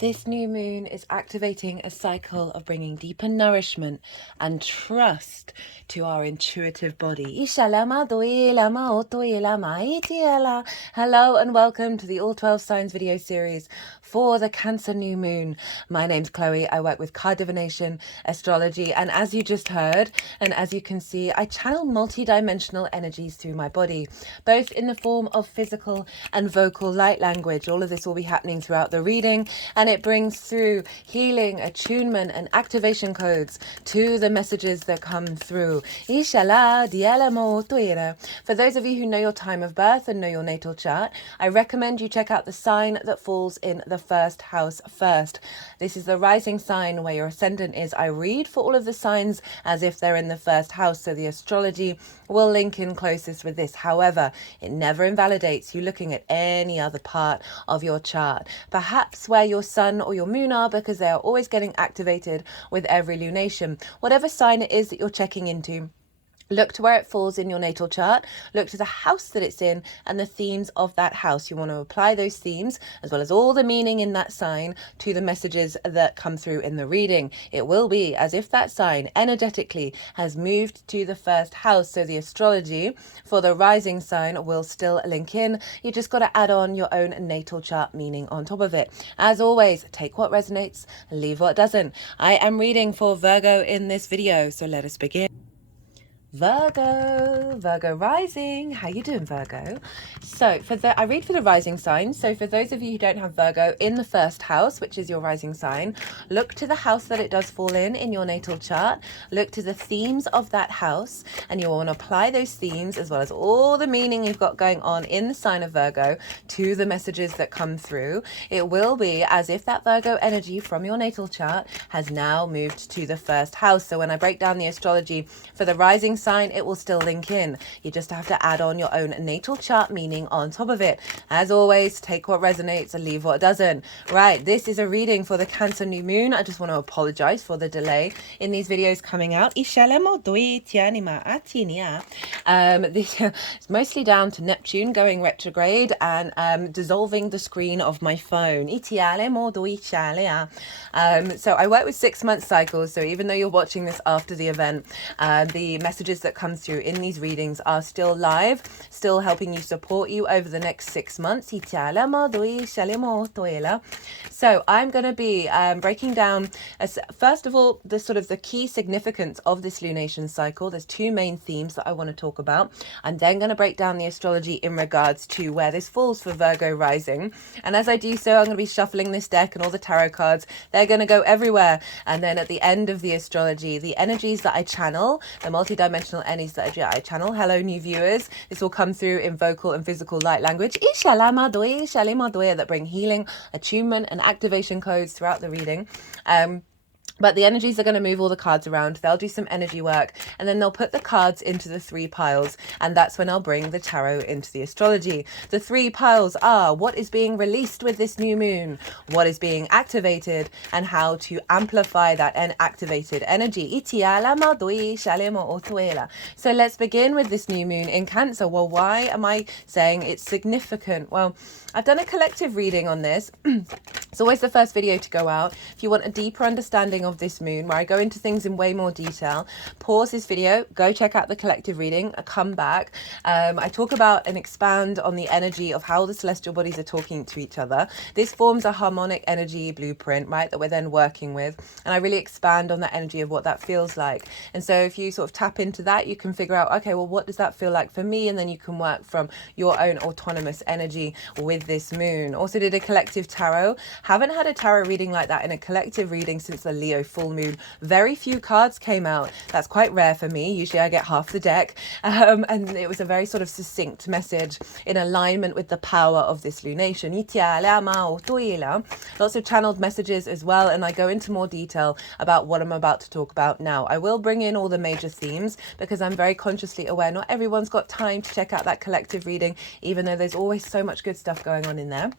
This new moon is activating a cycle of bringing deeper nourishment and trust to our intuitive body. Hello and welcome to the All 12 Signs video series for the Cancer new moon. My name's Chloe. I work with card divination, astrology, and as you just heard, and as you can see, I channel multi-dimensional energies through my body, both in the form of physical and vocal light language. All of this will be happening throughout the reading, and it brings through healing, attunement, and activation codes to the messages that come through. For those of you who know your time of birth and know your natal chart, I recommend you check out the sign that falls in the first house first. This is the rising sign where your ascendant is. I read for all of the signs as if they're in the first house, so the astrology will link in closest with this. However, it never invalidates you looking at any other part of your chart, perhaps where your sun or your moon are, because they are always getting activated with every lunation. Whatever sign it is that you're checking into, look to where it falls in your natal chart, look to the house that it's in and the themes of that house. You want to apply those themes as well as all the meaning in that sign to the messages that come through in the reading. It will be as if that sign energetically has moved to the first house, so the astrology for the rising sign will still link in. You just got to add on your own natal chart meaning on top of it. As always, take what resonates, leave what doesn't. I am reading for Virgo in this video, so let us begin. Virgo rising. How you doing, Virgo? So I read for the rising sign. So for those of you who don't have Virgo in the first house, which is your rising sign, look to the house that it does fall in your natal chart. Look to the themes of that house, and you want to apply those themes as well as all the meaning you've got going on in the sign of Virgo to the messages that come through. It will be as if that Virgo energy from your natal chart has now moved to the first house. So when I break down the astrology for the rising sign, it will still link in. You just have to add on your own natal chart meaning on top of it. As always, take what resonates and leave what doesn't. Right, this is a reading for the Cancer new moon. I just want to apologize for the delay in these videos coming out. This is mostly down to Neptune going retrograde and dissolving the screen of my phone. So I work with 6 month cycles, so even though you're watching this after the event, the messages that come through in these readings are still live, still helping you, support you over the next 6 months. So I'm going to be breaking down, first of all, the key significance of this lunation cycle. There's 2 main themes that I want to talk about. I'm then going to break down the astrology in regards to where this falls for Virgo rising. And as I do so, I'm going to be shuffling this deck and all the tarot cards. They're going to go everywhere. And then at the end of the astrology, the energies that I channel, the multi-dimensional energies that I channel, hello new viewers, this will come through in vocal and physical light language that bring healing, attunement and activation codes throughout the reading. But the energies are going to move all the cards around. They'll do some energy work, and then they'll put the cards into the 3 piles. And that's when I'll bring the tarot into the astrology. The 3 piles are what is being released with this new moon, what is being activated, and how to amplify that and activated energy. So let's begin with this new moon in Cancer. Well, why am I saying it's significant? Well, I've done a collective reading on this. It's always the first video to go out. If you want a deeper understanding of this moon, where I go into things in way more detail, pause this video, go check out the collective reading, come back. I talk about and expand on the energy of how the celestial bodies are talking to each other. This forms a harmonic energy blueprint, right, that we're then working with. And I really expand on that energy of what that feels like. And so if you sort of tap into that, you can figure out, okay, well, what does that feel like for me? And then you can work from your own autonomous energy with this moon. Also did a collective tarot. Haven't had a tarot reading like that in a collective reading since the Leo full moon. Very few cards came out. That's quite rare for me. Usually I get half the deck. And it was a very sort of succinct message in alignment with the power of this lunation. Lots of channeled messages as well. And I go into more detail about what I'm about to talk about now. I will bring in all the major themes because I'm very consciously aware not everyone's got time to check out that collective reading, even though there's always so much good stuff going on in there.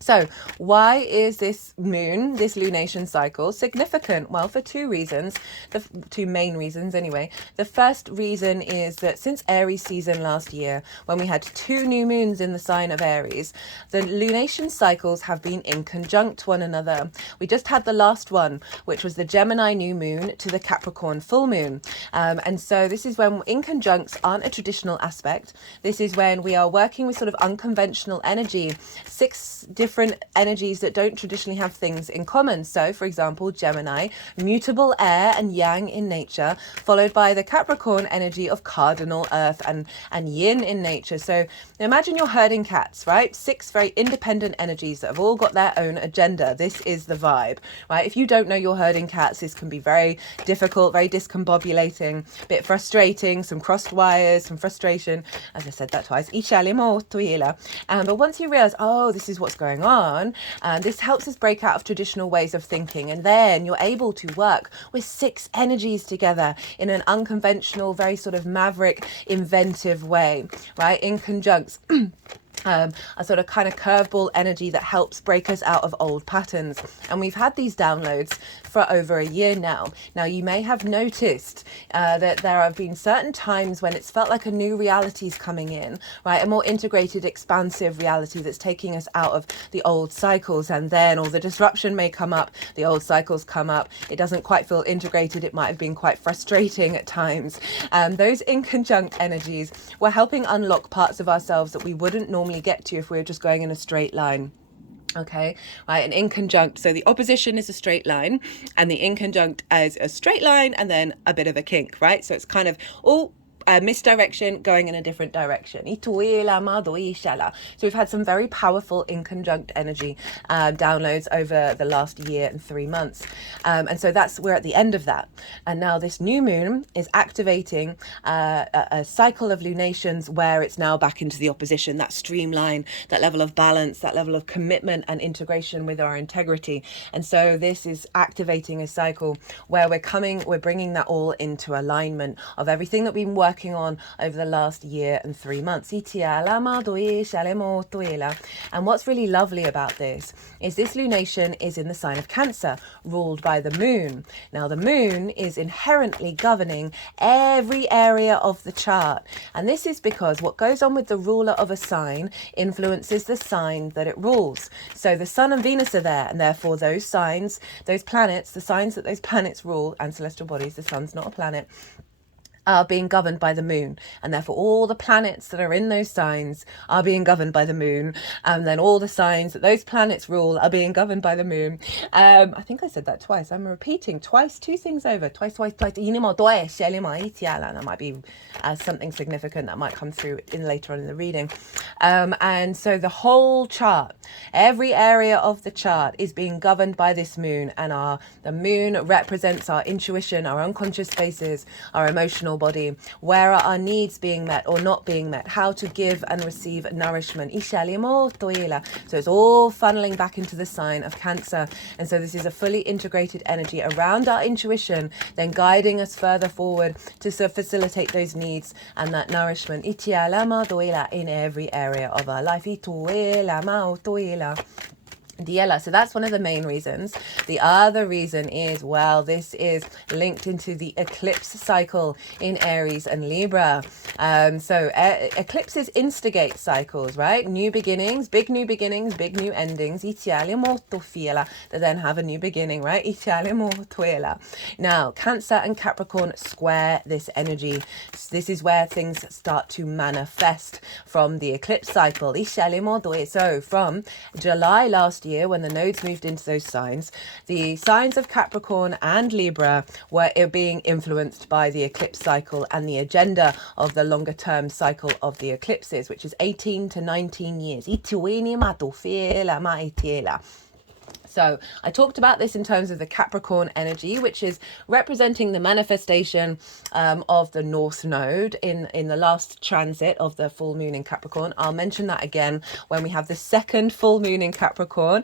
So why is this moon, this lunation cycle, significant? Well, for two reasons, the two main reasons anyway. The first reason is that since Aries season last year, when we had 2 new moons in the sign of Aries, the lunation cycles have been in conjunct one another. We just had the last one, which was the Gemini new moon to the Capricorn full moon. And so this is when in conjuncts aren't a traditional aspect. This is when we are working with sort of unconventional energy, 6 different energies that don't traditionally have things in common. So, for example, Gemini, mutable air and yang in nature, followed by the Capricorn energy of cardinal earth and yin in nature. So imagine you're herding cats, right? 6 very independent energies that have all got their own agenda. This is the vibe, right? If you don't know you're herding cats, this can be very difficult, very discombobulating, a bit frustrating, some crossed wires, some frustration. As I said that twice. But once you realize, oh, this is what's going on, this helps us break out of traditional ways of thinking, and then you're able to work with 6 energies together in an unconventional, very sort of maverick, inventive way, right? In conjuncts. A sort of kind of curveball energy that helps break us out of old patterns. And we've had these downloads for over a year now. Now, you may have noticed that there have been certain times when it's felt like a new reality is coming in, right? A more integrated, expansive reality that's taking us out of the old cycles. And then all the disruption may come up, the old cycles come up. It doesn't quite feel integrated. It might have been quite frustrating at times. Those inconjunct energies were helping unlock parts of ourselves that we wouldn't normally get to if we were just going in a straight line. Okay, right, and inconjunct, so the opposition is a straight line and the inconjunct is a straight line and then a bit of a kink, right? So it's kind of all misdirection going in a different direction. So we've had some very powerful inconjunct energy downloads over the last year and 3 months. And so we're at the end of that. And now this new moon is activating a cycle of lunations where it's now back into the opposition, that streamline, that level of balance, that level of commitment and integration with our integrity. And so this is activating a cycle where we're bringing that all into alignment of everything that we've been working on over the last year and 3 months. And what's really lovely about this is this lunation is in the sign of Cancer, ruled by the moon. Now, the moon is inherently governing every area of the chart. And this is because what goes on with the ruler of a sign influences the sign that it rules. So the Sun and Venus are there, and therefore those signs, those planets, the signs that those planets rule, and celestial bodies, the Sun's not a planet, are being governed by the moon, and therefore all the planets that are in those signs are being governed by the moon, and then all the signs that those planets rule are being governed by the moon. I think I said that twice. I'm repeating twice, 2 things over, twice. That might be something significant that might come through later on in the reading. And so the whole chart, every area of the chart is being governed by this moon, and the moon represents our intuition, our unconscious spaces, our emotional body. Where are our needs being met or not being met? How to give and receive nourishment. So it's all funneling back into the sign of Cancer. And so this is a fully integrated energy around our intuition, then guiding us further forward to facilitate those needs and that nourishment in every area of our life. So that's one of the main reasons. The other reason is, well, this is linked into the eclipse cycle in Aries and Libra. Eclipses instigate cycles, right? New beginnings, big new endings. That then have a new beginning, right? Now, Cancer and Capricorn square this energy. This is where things start to manifest from the eclipse cycle. So from July last year, when the nodes moved into those signs, the signs of Capricorn and Libra were being influenced by the eclipse cycle and the agenda of the longer term cycle of the eclipses, which is 18 to 19 years. So I talked about this in terms of the Capricorn energy, which is representing the manifestation of the North Node in the last transit of the full moon in Capricorn. I'll mention that again when we have the second full moon in Capricorn.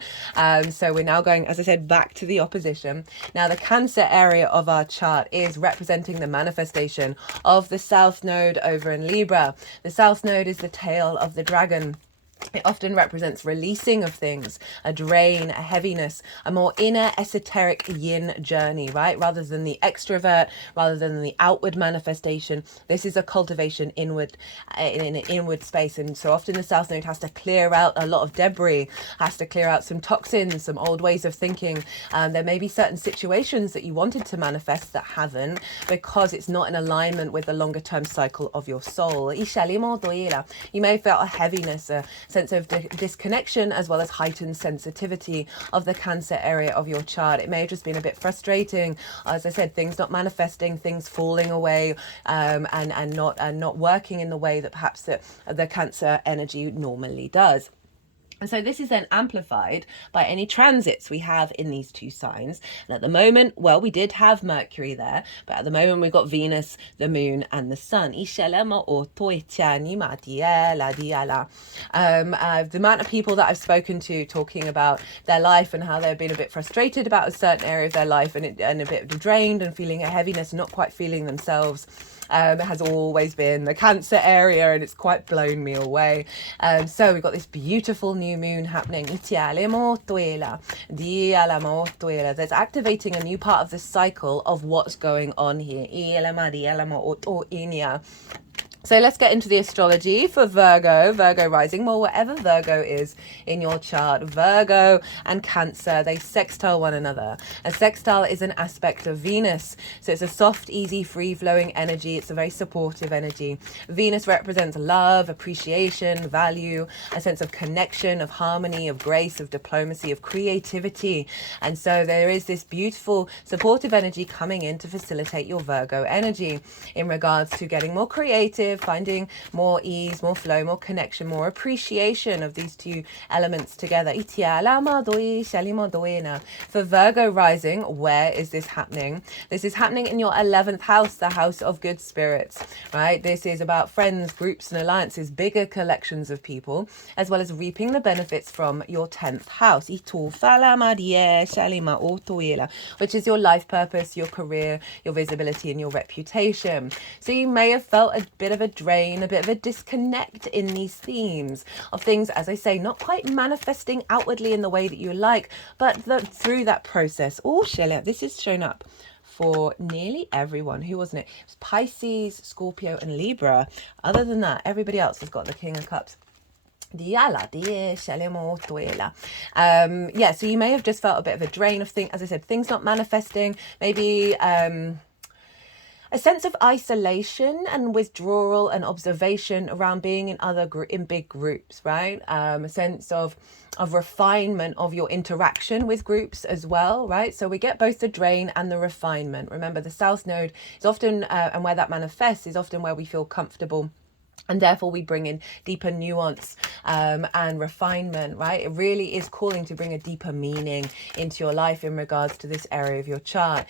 So we're now going, as I said, back to the opposition. Now, the Cancer area of our chart is representing the manifestation of the South Node over in Libra. The South Node is the tail of the dragon. It often represents releasing of things, a drain, a heaviness, a more inner esoteric yin journey, right? Rather than the extrovert, rather than the outward manifestation. This is a cultivation inward, in an inward space. And so often the South Node has to clear out a lot of debris, has to clear out some toxins, some old ways of thinking. There may be certain situations that you wanted to manifest that haven't, because it's not in alignment with the longer term cycle of your soul. You may have felt a heaviness, a sense of disconnection, as well as heightened sensitivity of the Cancer area of your chart. It may have just been a bit frustrating, as I said, things not manifesting, things falling away, and not working in the way that perhaps the Cancer energy normally does. And so this is then amplified by any transits we have in these two signs. And at the moment, well, we did have Mercury there, but at the moment we've got Venus, the Moon, and the Sun. The amount of people that I've spoken to talking about their life and how they've been a bit frustrated about a certain area of their life and a bit drained and feeling a heaviness, not quite feeling themselves. It has always been the Cancer area, and it's quite blown me away. So we've got this beautiful new moon happening. That's activating a new part of the cycle of what's going on here. So let's get into the astrology for Virgo rising. Well, whatever Virgo is in your chart, Virgo and Cancer, they sextile one another. A sextile is an aspect of Venus. So it's a soft, easy, free-flowing energy. It's a very supportive energy. Venus represents love, appreciation, value, a sense of connection, of harmony, of grace, of diplomacy, of creativity. And so there is this beautiful, supportive energy coming in to facilitate your Virgo energy in regards to getting more creative, finding more ease, more flow, more connection, more appreciation of these two elements together. For Virgo rising, where is this happening? This is happening in your 11th house, the house of good spirits, right? This is about friends, groups, and alliances, bigger collections of people, as well as reaping the benefits from your 10th house, which is your life purpose, your career, your visibility, and your reputation. So you may have felt a bit of a drain, a bit of a disconnect in these themes of things, as I say, not quite manifesting outwardly in the way that you like, but through that process. Oh, Sheila, this is shown up for nearly everyone. Who wasn't it? It was Pisces, Scorpio, and Libra. Other than that, everybody else has got the King of Cups. So you may have just felt a bit of a drain of things, as I said, things not manifesting, maybe a sense of isolation and withdrawal and observation around being in big groups, right? A sense of refinement of your interaction with groups as well, right? So we get both the drain and the refinement. Remember, the South Node is often, and where that manifests is often where we feel comfortable. And therefore we bring in deeper nuance and refinement, right? It really is calling to bring a deeper meaning into your life in regards to this area of your chart.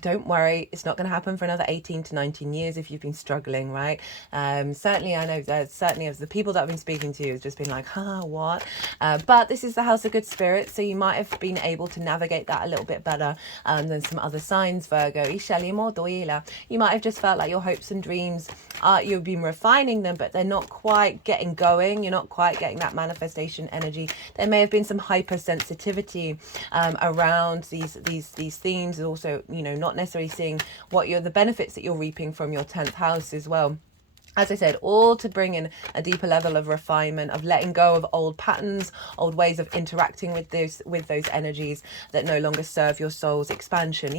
Don't worry, it's not going to happen for another 18 to 19 years if you've been struggling, right? Certainly, I know that certainly as the people that I've been speaking to has just been like, what? But this is the house of good spirits, so you might have been able to navigate that a little bit better than some other signs, Virgo. You might have just felt like your hopes and dreams, you've been refining them, but they're not quite getting going. You're not quite getting that manifestation energy. There may have been some hypersensitivity around these themes, and also, not necessarily seeing the benefits that you're reaping from your 10th house as well. As I said, all to bring in a deeper level of refinement, of letting go of old patterns, old ways of interacting with those energies that no longer serve your soul's expansion.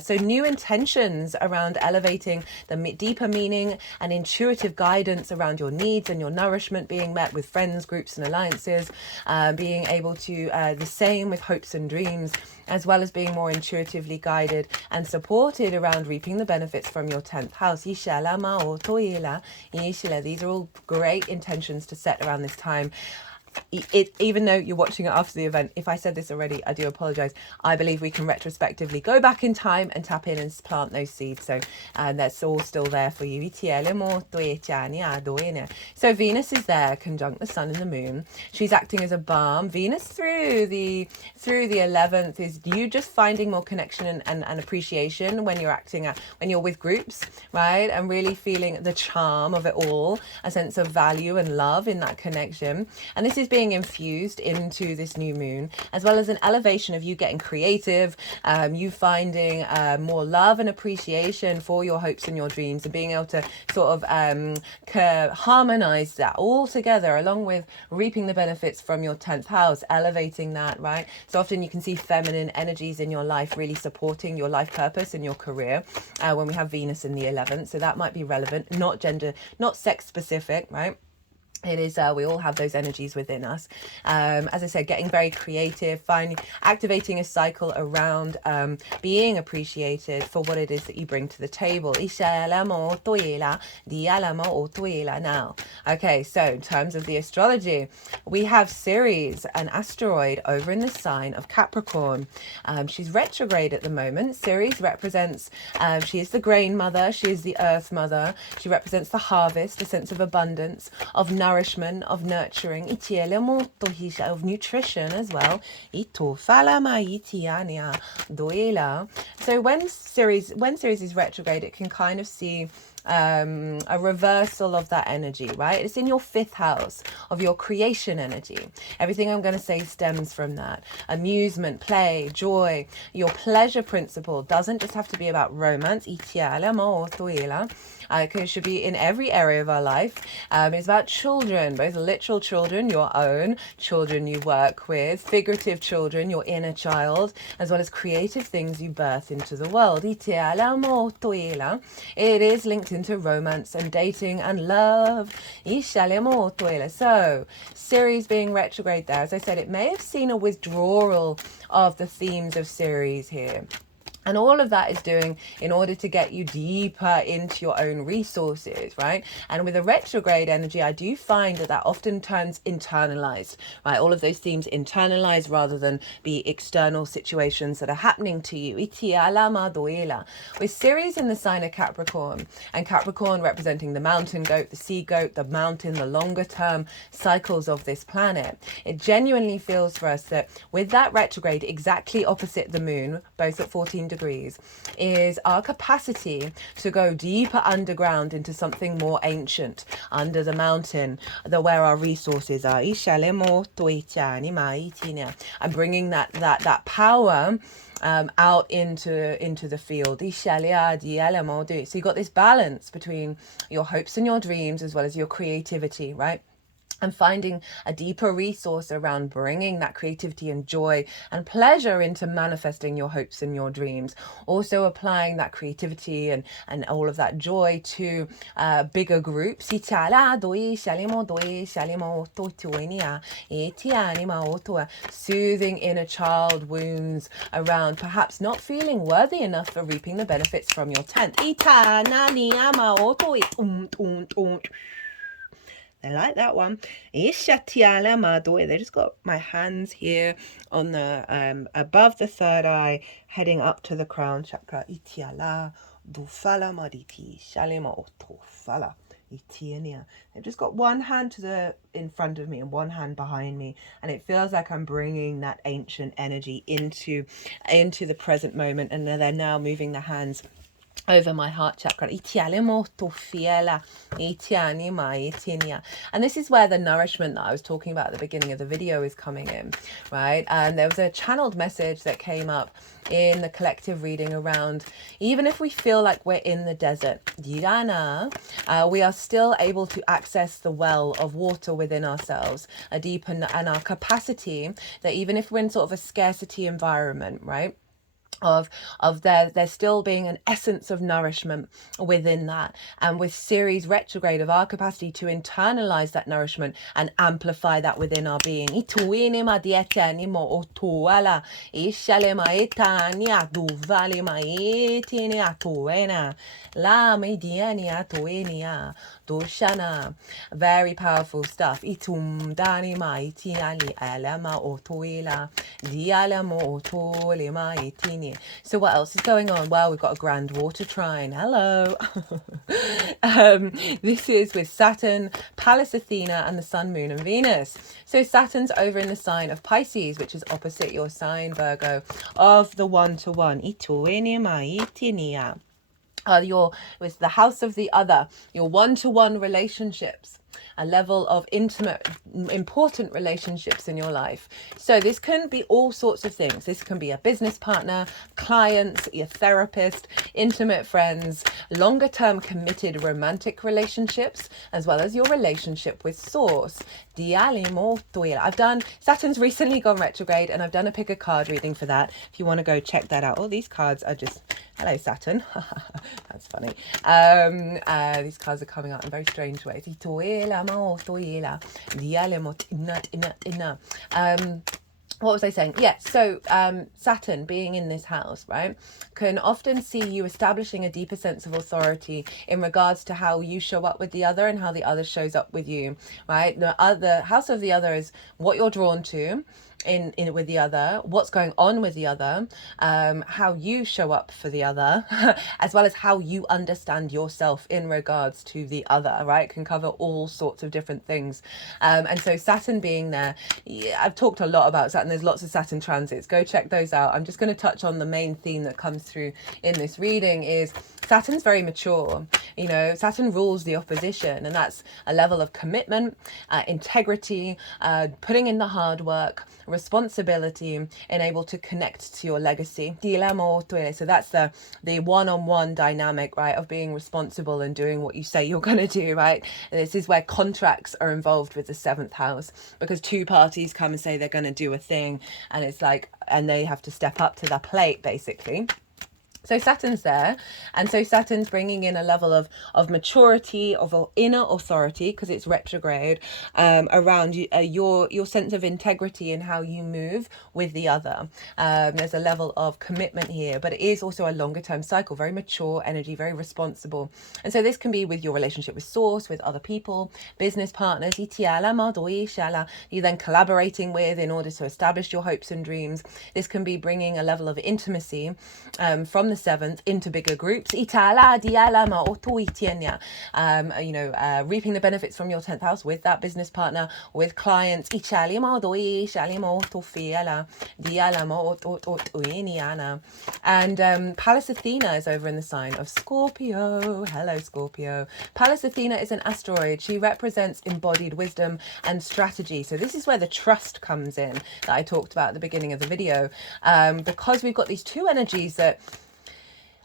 So new intentions around elevating the deeper meaning and intuitive guidance around your needs and your nourishment being met with friends, groups, and alliances, being able to the same with hopes and dreams, as well as being more intuitively guided and supported around reaping the benefits from your 10th house. These are all great intentions to set around this time. even though you're watching it after the event, if I said this already, I do apologize. I believe we can retrospectively go back in time and tap in and plant those seeds. So that's all still there for you. So Venus is there, conjunct the sun and the moon. She's acting as a balm. Venus through the 11th is you just finding more connection and appreciation when you're when you're with groups, right? And really feeling the charm of it all, a sense of value and love in that connection. And this is being infused into this new moon, as well as an elevation of you getting creative, you finding more love and appreciation for your hopes and your dreams, and being able to sort of harmonize that all together, along with reaping the benefits from your 10th house, elevating that, right? So often you can see feminine energies in your life really supporting your life purpose and your career when we have Venus in the 11th. So that might be relevant, not gender, not sex specific, right? It is, we all have those energies within us. As I said, getting very creative, activating a cycle around being appreciated for what it is that you bring to the table. Now, okay, so in terms of the astrology, we have Ceres, an asteroid, over in the sign of Capricorn. She's retrograde at the moment. Ceres represents, she is the grain mother, she is the earth mother, she represents the harvest, a sense of abundance, of nourishment, of nurturing, of nutrition as well. So when Ceres is retrograde, it can kind of see a reversal of that energy, right? It's in your 5th house of your creation energy. Everything I'm going to say stems from that. Amusement, play, joy. Your pleasure principle doesn't just have to be about romance. It should be in every area of our life. It's about children, both literal children, your own children you work with, figurative children, your inner child, as well as creative things you birth into the world. It is linked into romance and dating and love. So, Ceres being retrograde there, as I said, it may have seen a withdrawal of the themes of Ceres here. And all of that is doing in order to get you deeper into your own resources, right? And with a retrograde energy, I do find that often turns internalized, right? All of those themes internalized rather than be external situations that are happening to you. With Ceres in the sign of Capricorn, and Capricorn representing the mountain goat, the sea goat, the mountain, the longer term cycles of this planet, it genuinely feels for us that with that retrograde exactly opposite the moon, both at 14 degrees, is our capacity to go deeper underground into something more ancient, under the mountain, where our resources are. I'm bringing that power out into the field. So you got this balance between your hopes and your dreams, as well as your creativity, right? And finding a deeper resource around bringing that creativity and joy and pleasure into manifesting your hopes and your dreams. Also applying that creativity and all of that joy to bigger groups. Soothing inner child wounds around perhaps not feeling worthy enough for reaping the benefits from your 10th. I like that one. They just got my hands here on the above the 3rd eye, heading up to the crown chakra. They've just got one hand in front of me and one hand behind me, and it feels like I'm bringing that ancient energy into the present moment, and they're now moving the hands over my heart chakra. And this is where the nourishment that I was talking about at the beginning of the video is coming in, right? And there was a channeled message that came up in the collective reading around, even if we feel like we're in the desert, we are still able to access the well of water within ourselves, a deep and our capacity that even if we're in sort of a scarcity environment, right? Of there still being an essence of nourishment within that, and with Ceres retrograde, of our capacity to internalize that nourishment and amplify that within our being. Doshana. Very powerful stuff. Itum dani maiti ali alama otoila. Dialamo otole maitini. So what else is going on? Well, we've got a grand water trine. Hello. This is with Saturn, Pallas Athena, and the Sun, Moon, and Venus. So Saturn's over in the sign of Pisces, which is opposite your sign, Virgo, of the one-to-one. With the house of the other, your one-to-one relationships, a level of intimate, important relationships in your life. So this can be all sorts of things. This can be a business partner, clients, your therapist, intimate friends, longer term committed romantic relationships, as well as your relationship with Source. I've done, Saturn's recently gone retrograde, and I've done a pick a card reading for that. If you want to go check that out. Oh, these cards are just, hello Saturn. That's funny. These cards are coming out in very strange ways. What was I saying? Yeah, so Saturn being in this house, right, can often see you establishing a deeper sense of authority in regards to how you show up with the other and how the other shows up with you, right? The house of the other is what you're drawn to in with the other, what's going on with the other, how you show up for the other, as well as how you understand yourself in regards to the other, right? Can cover all sorts of different things. And so Saturn being there, yeah, I've talked a lot about Saturn. There's lots of Saturn transits. Go check those out. I'm just going to touch on the main theme that comes through in this reading is Saturn's very mature. You know, Saturn rules the opposition, and that's a level of commitment, integrity, putting in the hard work, responsibility, and able to connect to your legacy. So that's the one-on-one dynamic, right, of being responsible and doing what you say you're going to do, right? This is where contracts are involved with the 7th house, because two parties come and say they're going to do a thing, and it's like, and they have to step up to the plate, basically. So Saturn's there, and so Saturn's bringing in a level of maturity, of inner authority, because it's retrograde, around your sense of integrity in how you move with the other. There's a level of commitment here, but it is also a longer term cycle, very mature energy, very responsible. And so this can be with your relationship with Source, with other people, business partners, you then collaborating with in order to establish your hopes and dreams. This can be bringing a level of intimacy from the 7th into bigger groups, reaping the benefits from your 10th house with that business partner, with clients. And Pallas Athena is over in the sign of Scorpio. Hello Scorpio. Pallas Athena is an asteroid. She represents embodied wisdom and strategy. So this is where the trust comes in that I talked about at the beginning of the video, because we've got these two energies that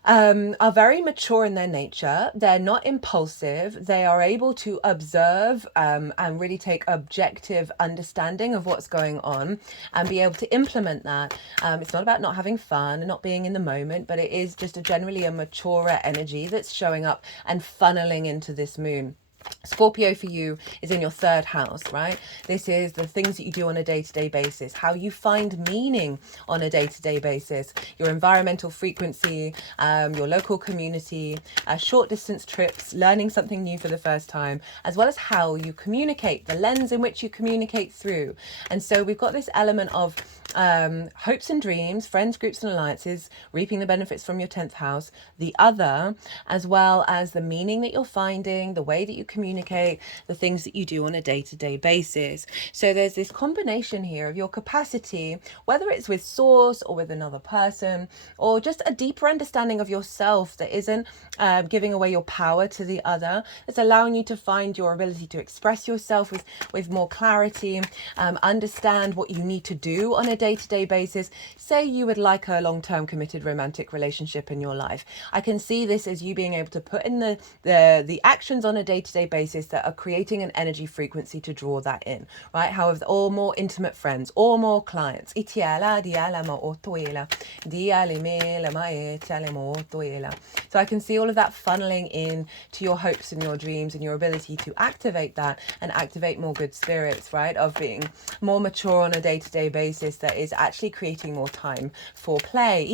are very mature in their nature. They're not impulsive. They are able to observe and really take objective understanding of what's going on and be able to implement that. It's not about not having fun and not being in the moment, but it is just generally a maturer energy that's showing up and funneling into this moon. Scorpio for you is in your 3rd house, right? This is the things that you do on a day-to-day basis, how you find meaning on a day-to-day basis, your environmental frequency, your local community, short distance trips, learning something new for the first time, as well as how you communicate, the lens in which you communicate through. And so we've got this element of hopes and dreams, friends, groups and alliances, reaping the benefits from your 10th house, the other, as well as the meaning that you're finding, the way that you communicate, the things that you do on a day-to-day basis. So there's this combination here of your capacity, whether it's with Source or with another person, or just a deeper understanding of yourself that isn't giving away your power to the other. It's allowing you to find your ability to express yourself with more clarity, understand what you need to do on a day-to-day basis. Say you would like a long-term committed romantic relationship in your life. I can see this as you being able to put in the actions on a day-to-day basis that are creating an energy frequency to draw that in, right? However, or more intimate friends or more clients. So I can see all of that funneling in to your hopes and your dreams and your ability to activate that and activate more good spirits, right? Of being more mature on a day-to-day basis that is actually creating more time for play.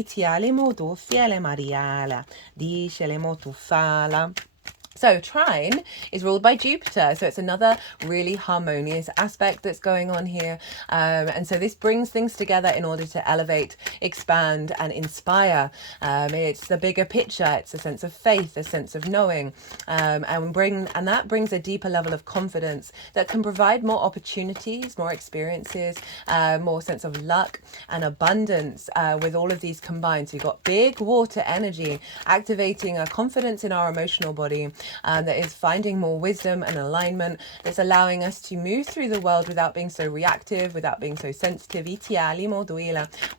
So trine is ruled by Jupiter. So it's another really harmonious aspect that's going on here. And so this brings things together in order to elevate, expand and inspire. It's the bigger picture. It's a sense of faith, a sense of knowing, and that brings a deeper level of confidence that can provide more opportunities, more experiences, more sense of luck and abundance with all of these combined. So you've got big water energy activating a confidence in our emotional body, that is finding more wisdom and alignment, that's allowing us to move through the world without being so reactive, without being so sensitive,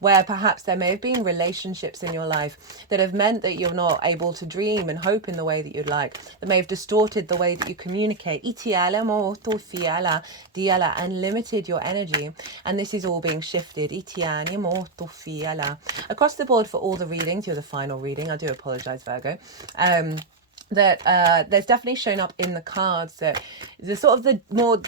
where perhaps there may have been relationships in your life that have meant that you're not able to dream and hope in the way that you'd like, that may have distorted the way that you communicate, and limited your energy. And this is all being shifted across the board for all the readings. You're the final reading. I do apologize, Virgo. That there's definitely shown up in the cards that the sort of the more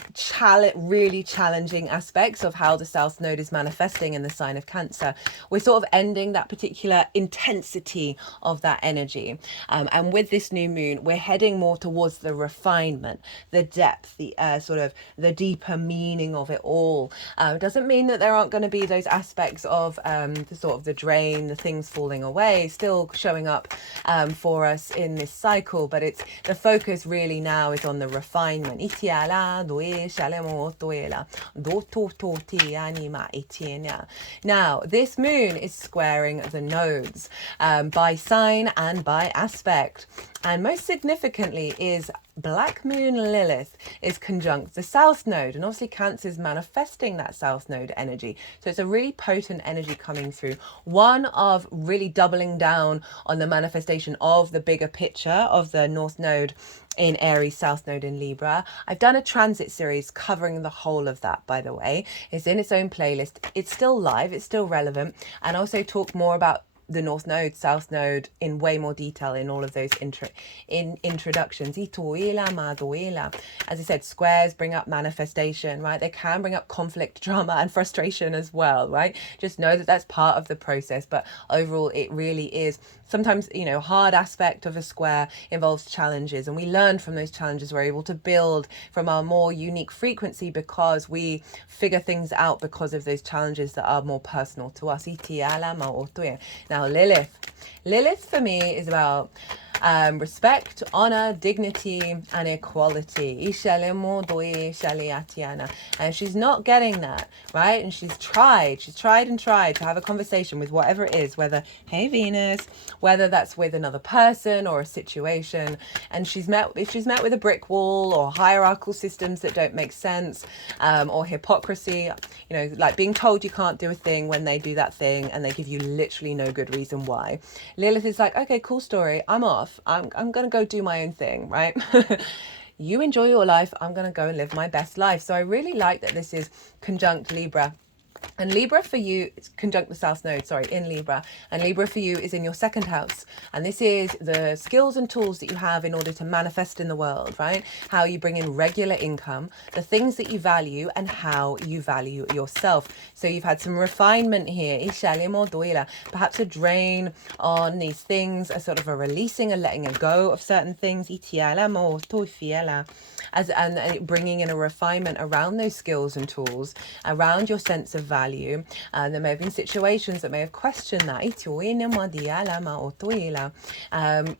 really challenging aspects of how the South Node is manifesting in the sign of Cancer. We're sort of ending that particular intensity of that energy. And with this new moon, we're heading more towards the refinement, the depth, the sort of the deeper meaning of it all. It doesn't mean that there aren't going to be those aspects of the sort of the drain, the things falling away, still showing up for us in this cycle. But it's the focus really now is on the refinement. Now, this moon is squaring the nodes by sign and by aspect. And most significantly is Black Moon Lilith is conjunct the South Node, and obviously Cancer is manifesting that South Node energy. So it's a really potent energy coming through. One of really doubling down on the manifestation of the bigger picture of the North Node in Aries, South Node in Libra. I've done a transit series covering the whole of that, by the way. It's in its own playlist. It's still live, it's still relevant, and also talk more about the North Node, South Node in way more detail in all of those introductions. As I said, squares bring up manifestation, right? They can bring up conflict, drama and frustration as well, right? Just know that that's part of the process. But overall, it really is sometimes, hard aspect of a square involves challenges, and we learn from those challenges. We're able to build from our more unique frequency because we figure things out because of those challenges that are more personal to us. Now, Lilith for me is about respect, honor, dignity, and equality. And she's not getting that, right? And she's tried to have a conversation with whatever it is, whether, hey Venus, whether that's with another person or a situation. And if she's met with a brick wall or hierarchical systems that don't make sense, or hypocrisy, like being told you can't do a thing when they do that thing and they give you literally no good reason why. Lilith is like, okay, cool story. I'm off. I'm going to go do my own thing, right? You enjoy your life. I'm going to go and live my best life. So I really like that this is conjunct Libra. And Libra for you, it's conjunct the South Node, in Libra. And Libra for you is in your second house. And this is the skills and tools that you have in order to manifest in the world, right? How you bring in regular income, the things that you value, and how you value yourself. So you've had some refinement here. Perhaps a drain on these things, a sort of a releasing, a letting go of certain things. And bringing in a refinement around those skills and tools, around your sense of value. And there may have been situations that may have questioned that.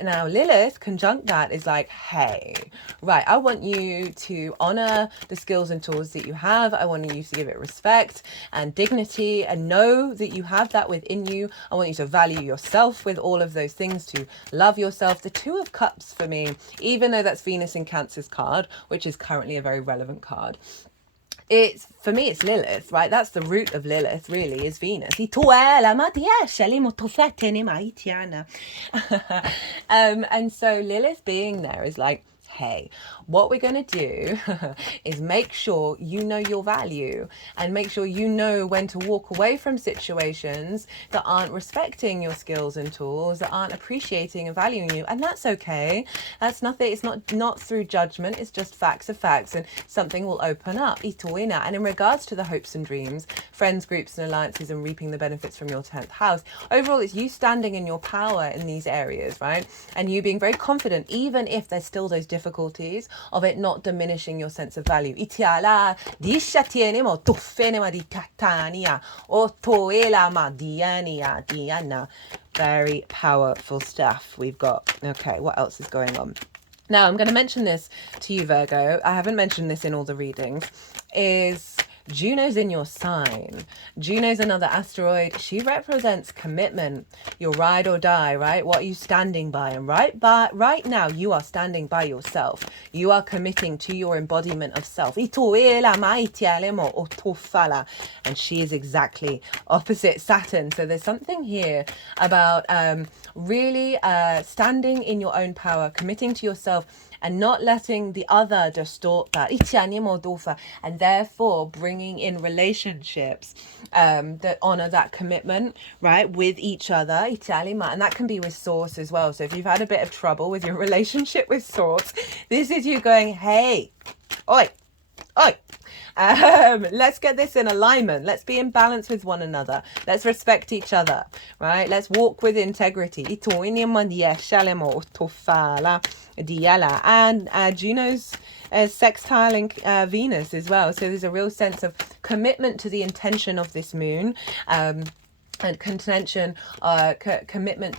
Now Lilith conjunct that is like, hey, right, I want you to honor the skills and tools that you have. I want you to give it respect and dignity and know that you have that within you. I want you to value yourself with all of those things, to love yourself. The Two of Cups for me, even though that's Venus in Cancer's card, which is currently a very relevant card, for me it's Lilith, right? That's the root of Lilith, really, is Venus. And so Lilith being there is like, hey, what we're going to do is make sure you know your value and make sure you know when to walk away from situations that aren't respecting your skills and tools, that aren't appreciating and valuing you. And that's okay. That's nothing. It's not through judgment. It's just facts are facts, and something will open up. And in regards to the hopes and dreams, friends, groups and alliances, and reaping the benefits from your 10th house, overall it's you standing in your power in these areas, right? And you being very confident, even if there's still those difficulties of it not diminishing your sense of value. Very powerful stuff we've got. Okay, what else is going on? Now, I'm going to mention this to you, Virgo. I haven't mentioned this in all the readings. Is Juno's in your sign. Juno's another asteroid. She represents commitment, your ride or die, right? What are you standing by? And right now, you are standing by yourself. You are committing to your embodiment of self. And she is exactly opposite Saturn. So there's something here about really standing in your own power, committing to yourself, and not letting the other distort that, and therefore bringing in relationships that honor that commitment, right, with each other, and that can be with Source as well. So if you've had a bit of trouble with your relationship with Source, this is you going, hey, oi, let's get this in alignment. Let's be in balance with one another. Let's respect each other, right? Let's walk with integrity. And Juno's sextiling Venus as well. So there's a real sense of commitment to the intention of this moon. And commitment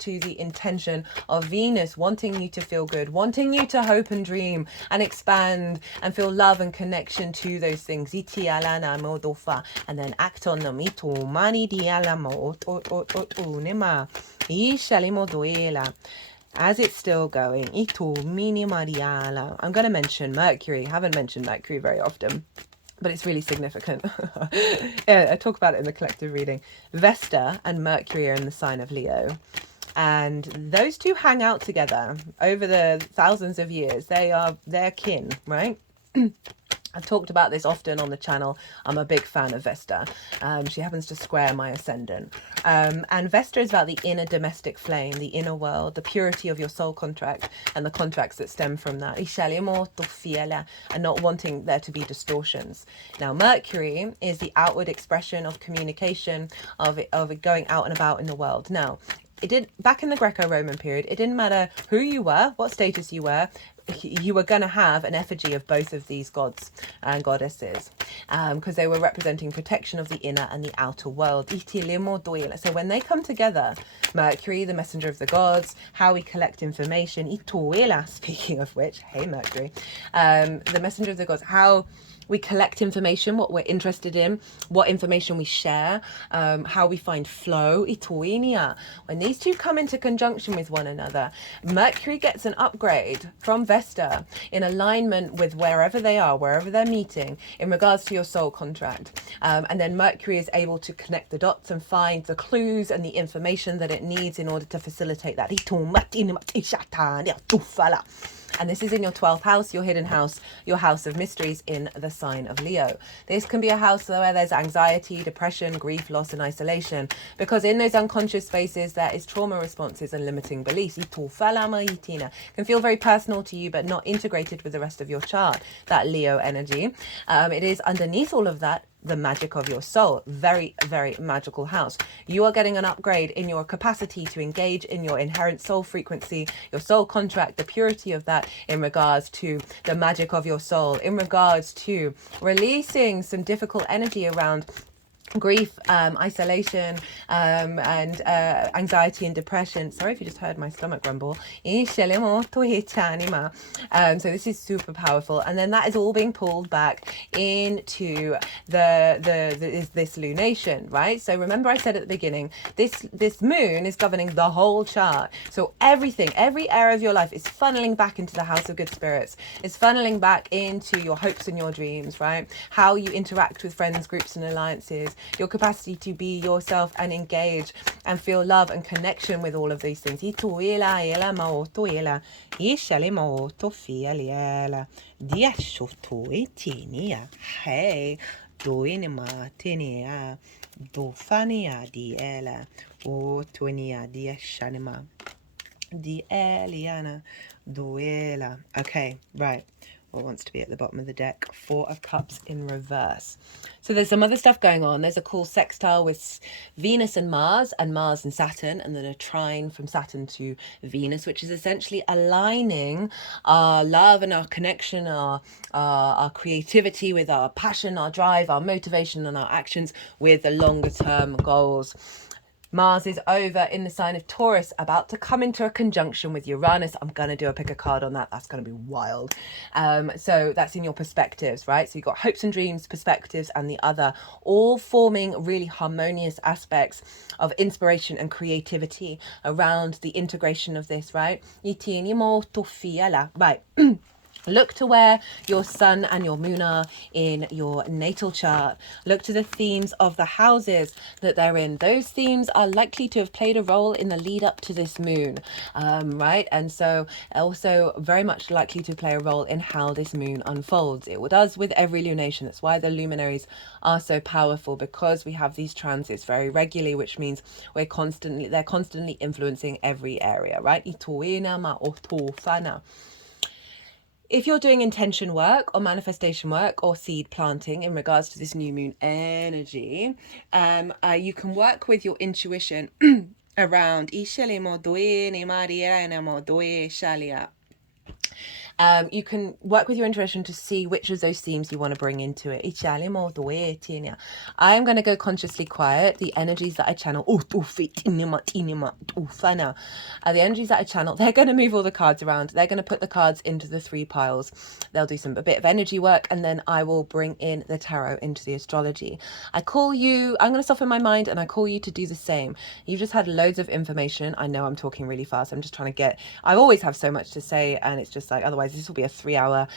to the intention of Venus, wanting you to feel good, wanting you to hope and dream and expand and feel love and connection to those things. And then act on them. As it's still going. I'm going to mention Mercury. I haven't mentioned Mercury very often, but it's really significant. Yeah, I talk about it in the collective reading. Vesta and Mercury are in the sign of Leo. And those two hang out together over the thousands of years. They're kin, right? I've talked about this often on the channel. I'm a big fan of Vesta. She happens to square my ascendant. And Vesta is about the inner domestic flame, the inner world, the purity of your soul contract and the contracts that stem from that. And not wanting there to be distortions. Now, Mercury is the outward expression of communication, of it going out and about in the world. Now, back in the Greco-Roman period, it didn't matter who you were, what status you were going to have an effigy of both of these gods and goddesses, because they were representing protection of the inner and the outer world. So when they come together, Mercury, the messenger of the gods, how we collect information, speaking of which, hey Mercury, the messenger of the gods, how we collect information, what we're interested in, what information we share, how we find flow. When these two come into conjunction with one another, Mercury gets an upgrade from Vesta in alignment with wherever they are, wherever they're meeting, in regards to your soul contract. And then Mercury is able to connect the dots and find the clues and the information that it needs in order to facilitate that. And this is in your 12th house, your hidden house, your house of mysteries in the sign of Leo. This can be a house where there's anxiety, depression, grief, loss, and isolation. Because in those unconscious spaces, there is trauma responses and limiting beliefs. Can feel very personal to you, but not integrated with the rest of your chart, that Leo energy. It is underneath all of that, the magic of your soul. Very, very magical house. You are getting an upgrade in your capacity to engage in your inherent soul frequency, your soul contract, the purity of that in regards to the magic of your soul, in regards to releasing some difficult energy around grief, isolation, and anxiety and depression. Sorry if you just heard my stomach rumble. So this is super powerful, and then that is all being pulled back into this lunation, right? So remember I said at the beginning, this moon is governing the whole chart. So everything, every area of your life is funneling back into the house of good spirits. It's funneling back into your hopes and your dreams, right? How you interact with friends, groups and alliances, use your capacity to be yourself and engage and feel love and connection with all of these things. Hey, doinima tinia dofania diela o tunia dia shanima di eliana duela. Okay, right. What wants to be at the bottom of the deck? Four of Cups in reverse. So there's some other stuff going on. There's a cool sextile with Venus and Mars and Saturn, and then a trine from Saturn to Venus, which is essentially aligning our love and our connection, our creativity with our passion, our drive, our motivation, and our actions with the longer term goals. Mars is over in the sign of Taurus, about to come into a conjunction with Uranus. I'm going to do a pick a card on that. That's going to be wild. So that's in your perspectives, right? So you've got hopes and dreams, perspectives, and the other, all forming really harmonious aspects of inspiration and creativity around the integration of this, right? Right. Look to where your sun and your moon are in your natal chart. Look to the themes of the houses that they're in. Those themes are likely to have played a role in the lead up to this moon, right? And so also very much likely to play a role in how this moon unfolds. It does with every lunation. That's why the luminaries are so powerful, because we have these transits very regularly, which means they're constantly influencing every area, right? If you're doing intention work or manifestation work or seed planting in regards to this new moon energy, you can work with your intuition around you can work with your intuition to see which of those themes you want to bring into it. I am going to go consciously quiet. The energies that I channel, the energies that I channel, they're going to move all the cards around. They're going to put the cards into the 3 piles. They'll do a bit of energy work, and then I will bring in the tarot into the astrology. I'm going to soften my mind, and I call you to do the same. You've just had loads of information. I know I'm talking really fast. I'm just trying to I always have so much to say, and it's just like, otherwise this will be a 3-hour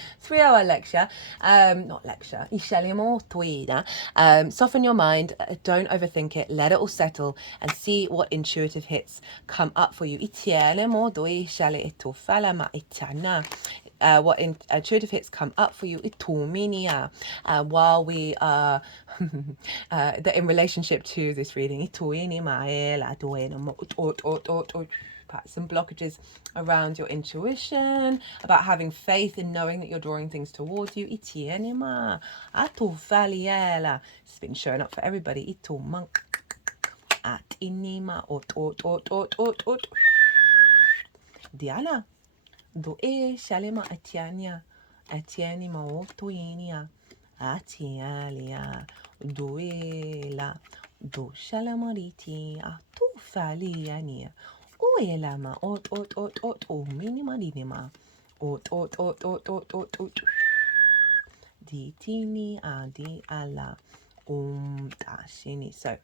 lecture. Not lecture. Soften your mind, don't overthink it, let it all settle, and see what intuitive hits come up for you. What intuitive hits come up for you while we are in relationship to this reading. Perhaps some blockages around your intuition, about having faith in knowing that you're drawing things towards you. It's been showing up for everybody. Diana do shalema atiani maotoinia atialia duela do shalamariti atufaliania oelama ot minima dinima ot ditini adi ala tashini. So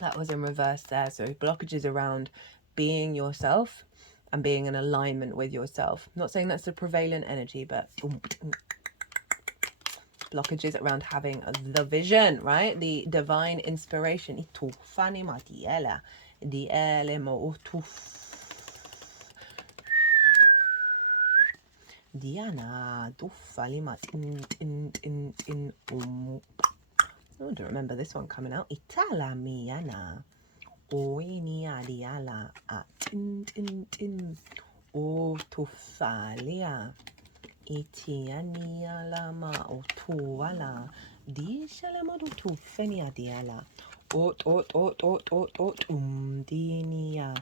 that was in reverse there. So blockages around being yourself and being in alignment with yourself. I'm not saying that's the prevalent energy, but blockages around having the vision, right? The divine inspiration. Diana, I don't remember this one coming out. Itala miana. Oenia diala tin o tufalia itiania lama o tuala di shalama do tufenia diala ot dinia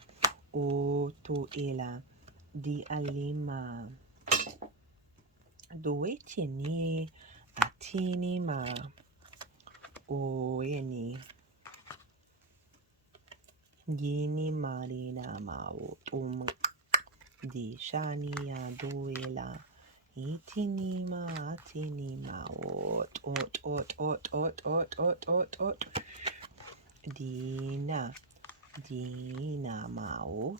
o tuela di alima doetini atinima o eni Gini marina mao di shania duela itinima atinima ot dina mao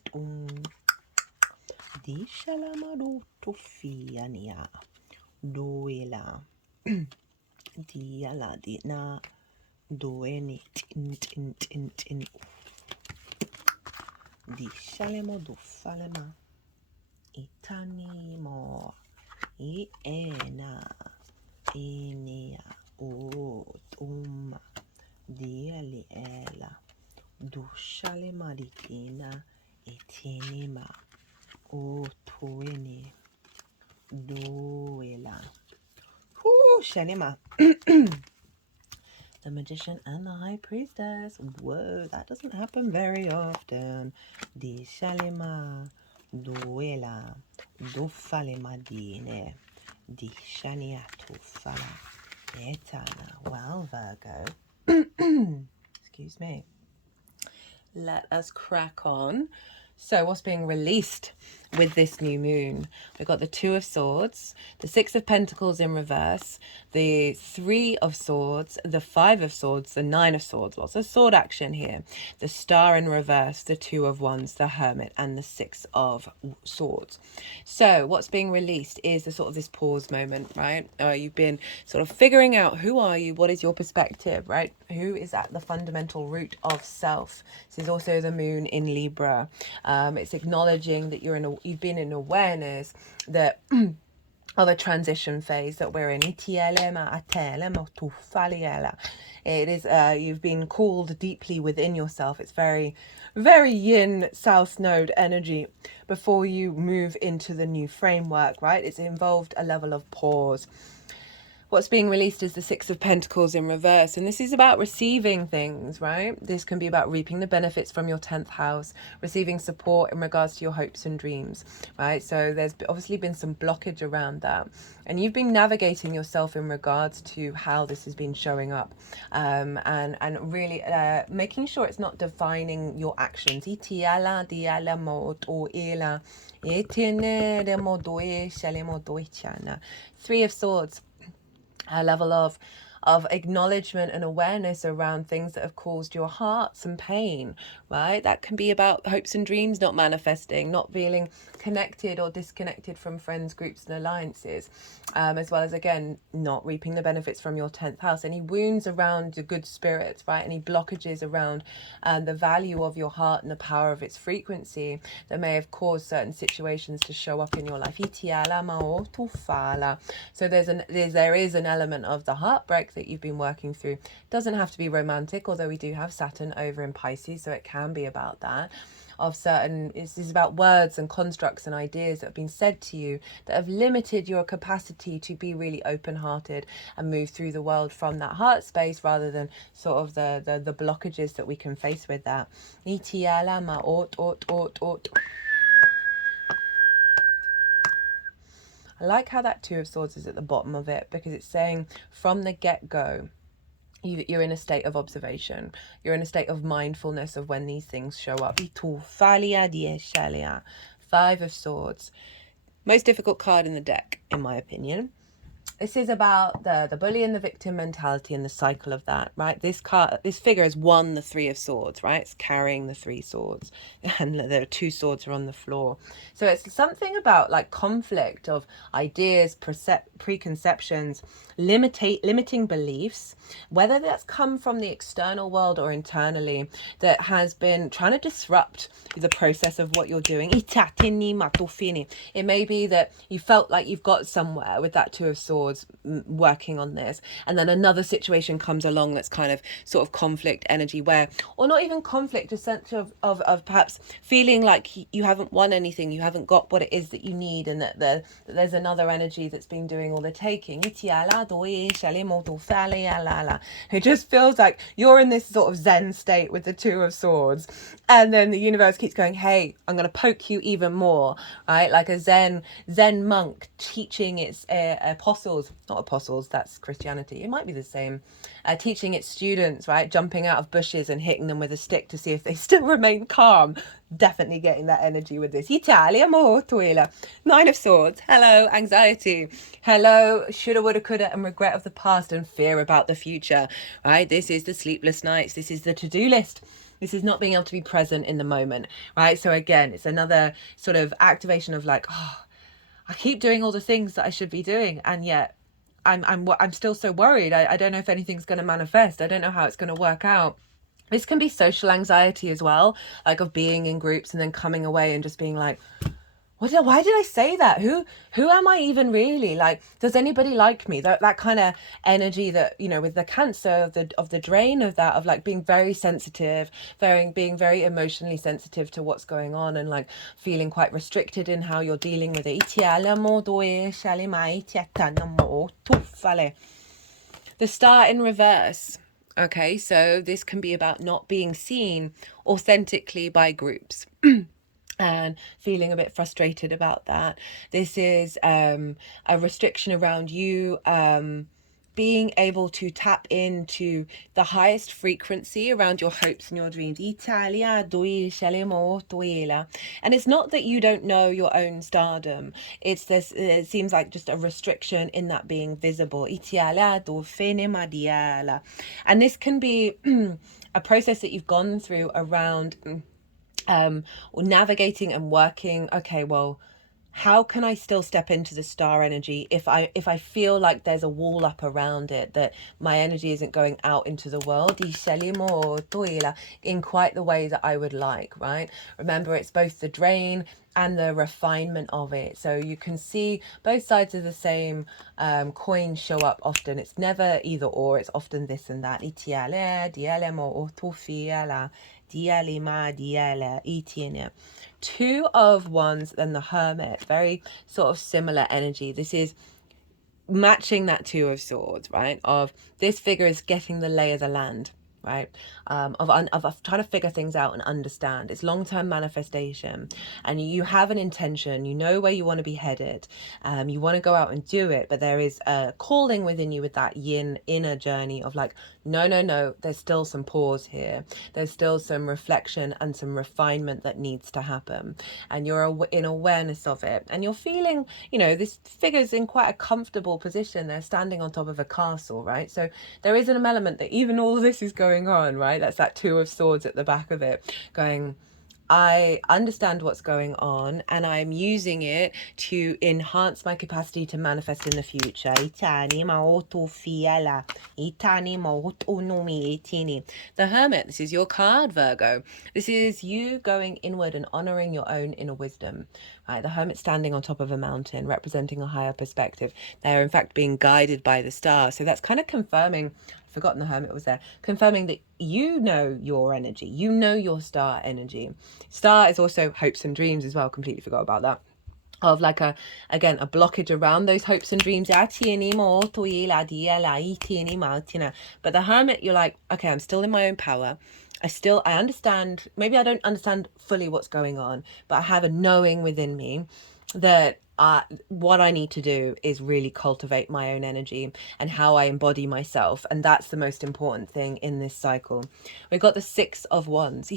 di shalamadu tufiania duela diala dina Dueni tin tin tin tin. Di shalemo du falema. Itanimo. Iena. Inia. Utuma. Dialiela. Du shalema dikina. Itinima. Utuini. Duela. Shalema. The Magician and the High Priestess. Whoa, that doesn't happen very often. Di Shalema. Duela. Dufalema dine. Di Shania tufala. Etana. Well, Virgo. Excuse me. Let us crack on. So what's being released with this new moon? We've got the Two of Swords, the Six of Pentacles in reverse, the Three of Swords, the Five of Swords, the Nine of Swords. Lots of sword action here. The Star in reverse, the Two of Wands, the Hermit, and the Six of Swords. So what's being released is the sort of this pause moment, right? You've been sort of figuring out, who are you? What is your perspective, right? Who is at the fundamental root of self? This is also the moon in Libra. It's acknowledging that you've been in awareness that of a transition phase that we're in. It is you've been called deeply within yourself. It's very, very yin south node energy before you move into the new framework, right? It's involved a level of pause. What's being released is the Six of Pentacles in reverse. And this is about receiving things, right? This can be about reaping the benefits from your 10th house, receiving support in regards to your hopes and dreams, right? So there's obviously been some blockage around that. And you've been navigating yourself in regards to how this has been showing up. And really making sure it's not defining your actions. Three of Swords. A level of acknowledgement and awareness around things that have caused your heart some pain, right? That can be about hopes and dreams not manifesting, not feeling connected or disconnected from friends, groups and alliances, as well as, again, not reaping the benefits from your 10th house. Any wounds around your good spirits, right? Any blockages around the value of your heart and the power of its frequency that may have caused certain situations to show up in your life. So there is an element of the heartbreak that you've been working through. Doesn't have to be romantic, although we do have Saturn over in Pisces, so it can be about that. This is about words and constructs and ideas that have been said to you that have limited your capacity to be really open-hearted and move through the world from that heart space, rather than sort of the blockages that we can face with that. I like how that Two of Swords is at the bottom of it, because it's saying from the get-go, you're in a state of observation. You're in a state of mindfulness of when these things show up. Five of Swords. Most difficult card in the deck, in my opinion. This is about the bully and the victim mentality and the cycle of that, right? This figure has won the Three of Swords, right? It's carrying the three swords, and there are two swords are on the floor. So it's something about like conflict of ideas, preconceptions, limiting beliefs, whether that's come from the external world or internally, that has been trying to disrupt the process of what you're doing. It may be that you felt like you've got somewhere with that Two of Swords working on this, and then another situation comes along that's kind of sort of conflict energy, where, or not even conflict, a sense of perhaps feeling like you haven't won anything, you haven't got what it is that you need, and that there's another energy that's been doing all the taking. It just feels like you're in this sort of zen state with the Two of Swords, and then the universe keeps going, hey, I'm going to poke you even more, right? Like a zen monk teaching its not apostles, that's Christianity, it might be the same, teaching its students, right, jumping out of bushes and hitting them with a stick to see if they still remain calm. Definitely getting that energy with this. Nine of Swords. Hello, anxiety. Hello, shoulda, woulda, coulda, and regret of the past and fear about the future, right? This is the sleepless nights. This is the to-do list. This is not being able to be present in the moment, right? So again, it's another sort of activation of like, oh, I keep doing all the things that I should be doing, and yet I'm still so worried. I don't know if anything's going to manifest. I don't know how it's going to work out. This can be social anxiety as well, like of being in groups and then coming away and just being like, why did I say that? Who am I even really? Like, does anybody like me? That kind of energy that, you know, with the Cancer of the drain of that, of like being very sensitive, being very emotionally sensitive to what's going on, and like feeling quite restricted in how you're dealing with it. The Star in reverse. Okay, so this can be about not being seen authentically by groups. And feeling a bit frustrated about that. This is a restriction around you being able to tap into the highest frequency around your hopes and your dreams. And it's not that you don't know your own stardom. It's this, it seems like just a restriction in that being visible. And this can be a process that you've gone through around or navigating and working, okay, well, how can I still step into the star energy if I feel like there's a wall up around it, that my energy isn't going out into the world in quite the way that I would like, right? Remember, it's both the drain and the refinement of it. So you can see both sides of the same coin show up often. It's never either or, it's often this and that. Two of Wands, then the Hermit, very sort of similar energy. This is matching that Two of Swords, right? Of this figure is getting the lay of the land, right? Of trying to figure things out and understand. It's long-term manifestation, and you have an intention, you know where you want to be headed, you want to go out and do it, but there is a calling within you with that yin inner journey of like, no, there's still some pause here, there's still some reflection and some refinement that needs to happen, and you're in awareness of it, and you're feeling, you know, this figure's in quite a comfortable position. They're standing on top of a castle, right? So there is an element that even all of this is going on, right? That's that Two of Swords at the back of it, going, I understand what's going on and I'm using it to enhance my capacity to manifest in the future. The Hermit, this is your card, Virgo. This is you going inward and honoring your own inner wisdom. Right, the Hermit standing on top of a mountain, representing a higher perspective. They are in fact being guided by the star. So that's kind of confirming, I've forgotten the Hermit was there, confirming that you know your energy, you know your star energy. Star is also hopes and dreams as well, completely forgot about that. Of like a blockage around those hopes and dreams. But the Hermit, you're like, okay, I'm still in my own power. I understand, maybe I don't understand fully what's going on, but I have a knowing within me that what I need to do is really cultivate my own energy and how I embody myself, and that's the most important thing in this cycle. We've got the Six of Wands,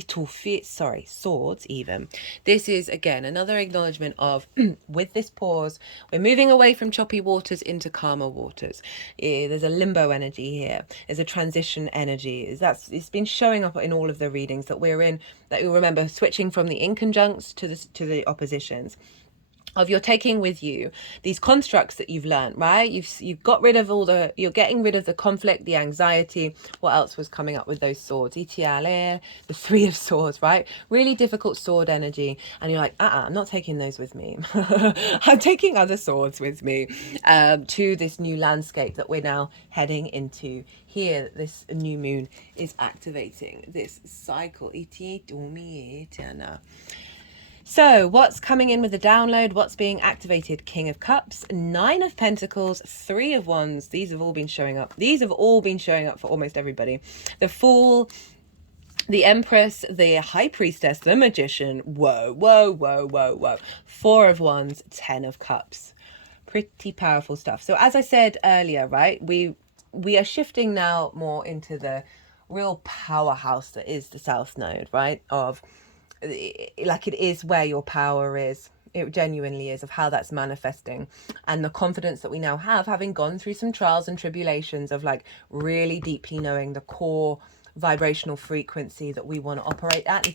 Swords even. This is again another acknowledgement of with this pause, we're moving away from choppy waters into calmer waters. There's a limbo energy here, there's a transition energy. It's been showing up in all of the readings that we're in, that you'll remember, switching from the inconjuncts to the oppositions. Of you're taking with you these constructs that you've learned, right? You've got rid of you're getting rid of the conflict, the anxiety. What else was coming up with those swords? The Three of Swords, right? Really difficult sword energy. And you're like, I'm not taking those with me. I'm taking other swords with me to this new landscape that we're now heading into here. This new moon is activating this cycle. So what's coming in with the download? What's being activated? King of Cups, Nine of Pentacles, Three of Wands. These have all been showing up. These have all been showing up for almost everybody. The Fool, the Empress, the High Priestess, the Magician. Whoa. Four of Wands, Ten of Cups. Pretty powerful stuff. So as I said earlier, right, we are shifting now more into the real powerhouse that is the South Node, right? Of like, it is where your power is. It genuinely is, of how that's manifesting, and the confidence that we now have, having gone through some trials and tribulations of like really deeply knowing the core vibrational frequency that we want to operate at. The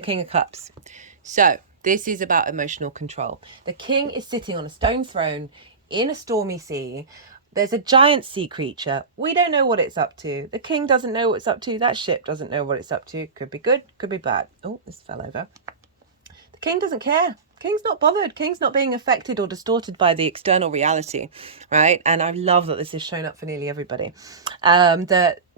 King of Cups. So This is about emotional control. The king is sitting on a stone throne in a stormy sea. There's a giant sea creature. We don't know what it's up to. The king doesn't know what it's up to. That ship doesn't know what it's up to. Could be good, could be bad. Oh, this fell over. The king doesn't care. King's not bothered. King's not being affected or distorted by the external reality, right? And I love that this is shown up for nearly everybody.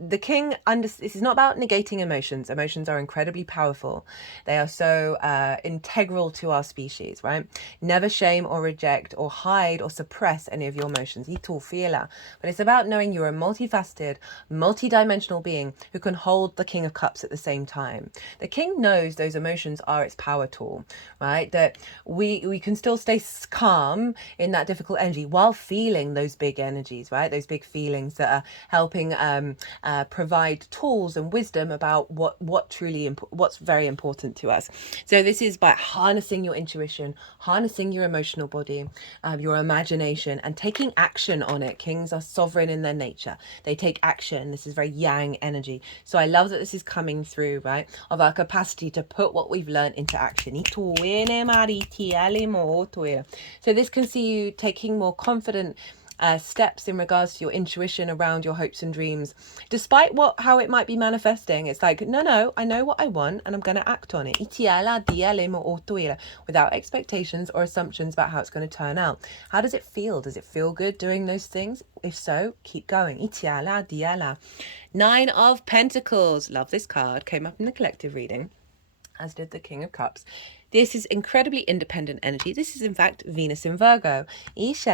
The king, this is not about negating emotions. Emotions are incredibly powerful. They are so integral to our species, right? Never shame or reject or hide or suppress any of your emotions. But it's about knowing you're a multifaceted, multi-dimensional being who can hold the King of Cups at the same time. The king knows those emotions are its power tool, right? That we can still stay calm in that difficult energy while feeling those big energies, right? Those big feelings that are helping provide tools and wisdom about what's very important to us. So this is by harnessing your intuition, harnessing your emotional body, your imagination, and taking action on it. Kings are sovereign in their nature. They take action. This is very yang energy. So I love that this is coming through, right? Of our capacity to put what we've learned into action. So this can see you taking more confident steps in regards to your intuition around your hopes and dreams, despite how it might be manifesting. It's like, no, I know what I want and I'm going to act on it without expectations or assumptions about how it's going to turn out. How does it feel? Does it feel good doing those things? If so, keep going. 9 of Pentacles. Love this card. Came up in the collective reading, as did the King of Cups. This is incredibly independent energy. This is, in fact, Venus in Virgo. This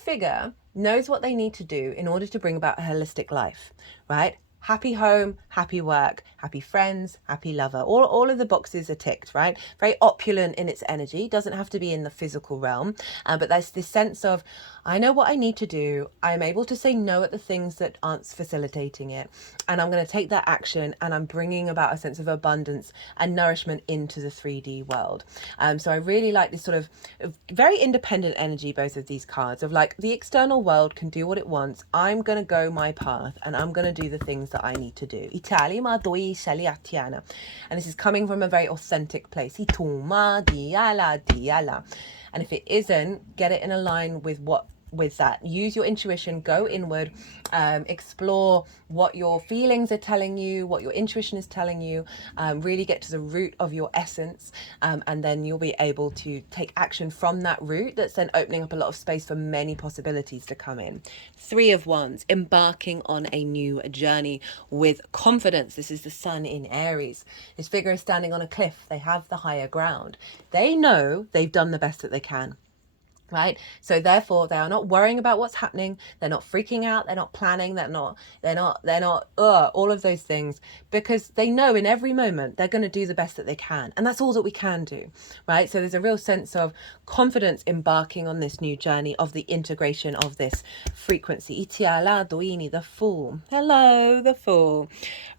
figure knows what they need to do in order to bring about a holistic life, right? Happy home, happy work, happy friends, happy lover. All of the boxes are ticked, right? Very opulent in its energy. Doesn't have to be in the physical realm. But there's this sense of, I know what I need to do. I'm able to say no at the things that aren't facilitating it. And I'm going to take that action and I'm bringing about a sense of abundance and nourishment into the 3D world. So I really like this sort of very independent energy, both of these cards, of like the external world can do what it wants. I'm going to go my path and I'm going to do the things that I need to do. And this is coming from a very authentic place. And if it isn't, get it in a line with that. Use your intuition, go inward, explore what your feelings are telling you, what your intuition is telling you, really get to the root of your essence, and then you'll be able to take action from that root. That's then opening up a lot of space for many possibilities to come in. 3 of Wands, embarking on a new journey with confidence. This is the Sun in Aries. This figure is standing on a cliff. They have the higher ground. They know they've done the best that they can. Right? So therefore they are not worrying about what's happening. They're not freaking out. They're not planning. They're not all of those things, because they know in every moment they're going to do the best that they can. And that's all that we can do. Right? So there's a real sense of confidence embarking on this new journey of the integration of this frequency. The Fool. Hello, the Fool.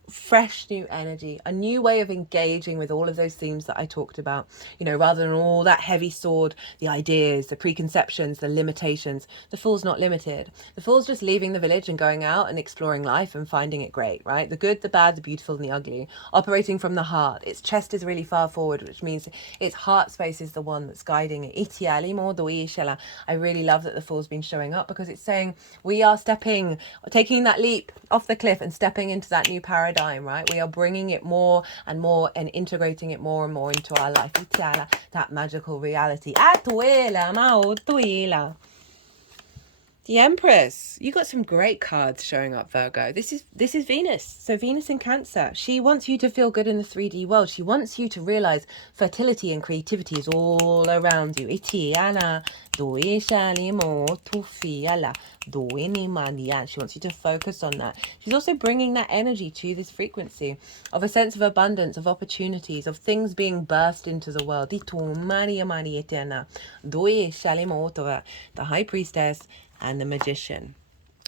Fresh new energy, a new way of engaging with all of those themes that I talked about, rather than all that heavy sword, the ideas, the preconceptions, the limitations. The Fool's not limited. The Fool's just leaving the village and going out and exploring life and finding it great, right? The good, the bad, the beautiful, and the ugly, operating from the heart. Its chest is really far forward, which means its heart space is the one that's guiding it. I really love that the Fool's been showing up, because it's saying we are taking that leap off the cliff and stepping into that new paradigm. Right? We are bringing it more and more and integrating it more and more into our life. That magical reality. The Empress. You got some great cards showing up, Virgo. This is Venus. So Venus in Cancer. She wants you to feel good in the 3D world. She wants you to realize fertility and creativity is all around you. She wants you to focus on that. She's also bringing that energy to this frequency of a sense of abundance, of opportunities, of things being burst into the world. The High Priestess and the Magician.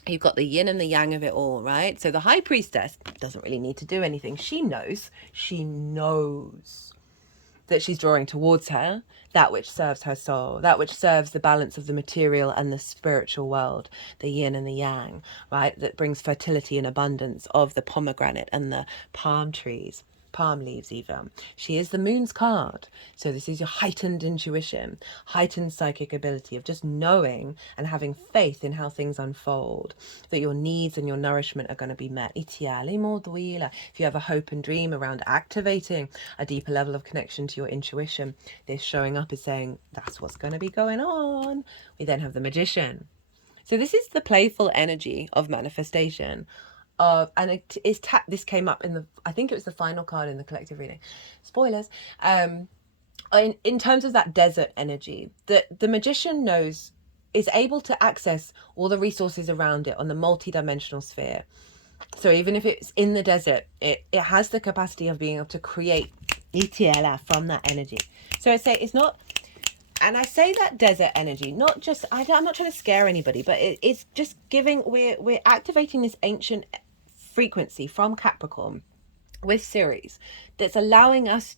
You've got the yin and the yang of it all, right? So the High Priestess doesn't really need to do anything. She knows that she's drawing towards her that which serves her soul, that which serves the balance of the material and the spiritual world, the yin and the yang, right? That brings fertility and abundance of the pomegranate and the palm trees. palm leaves even. She is the moon's card. So this is your heightened intuition, heightened psychic ability of just knowing and having faith in how things unfold, that your needs and your nourishment are going to be met. If you have a hope and dream around activating a deeper level of connection to your intuition, this showing up is saying that's what's going to be going on. We then have the Magician. So this is the playful energy of manifestation. And it is this came up in the, I think it was the final card in the collective reading. Spoilers. In terms of that desert energy, the Magician is able to access all the resources around it on the multi-dimensional sphere. So even if it's in the desert, it has the capacity of being able to create from that energy. So it's not, and I say that desert energy, not just, I'm not trying to scare anybody, but it's just giving, we're activating this ancient frequency from Capricorn with Ceres that's allowing us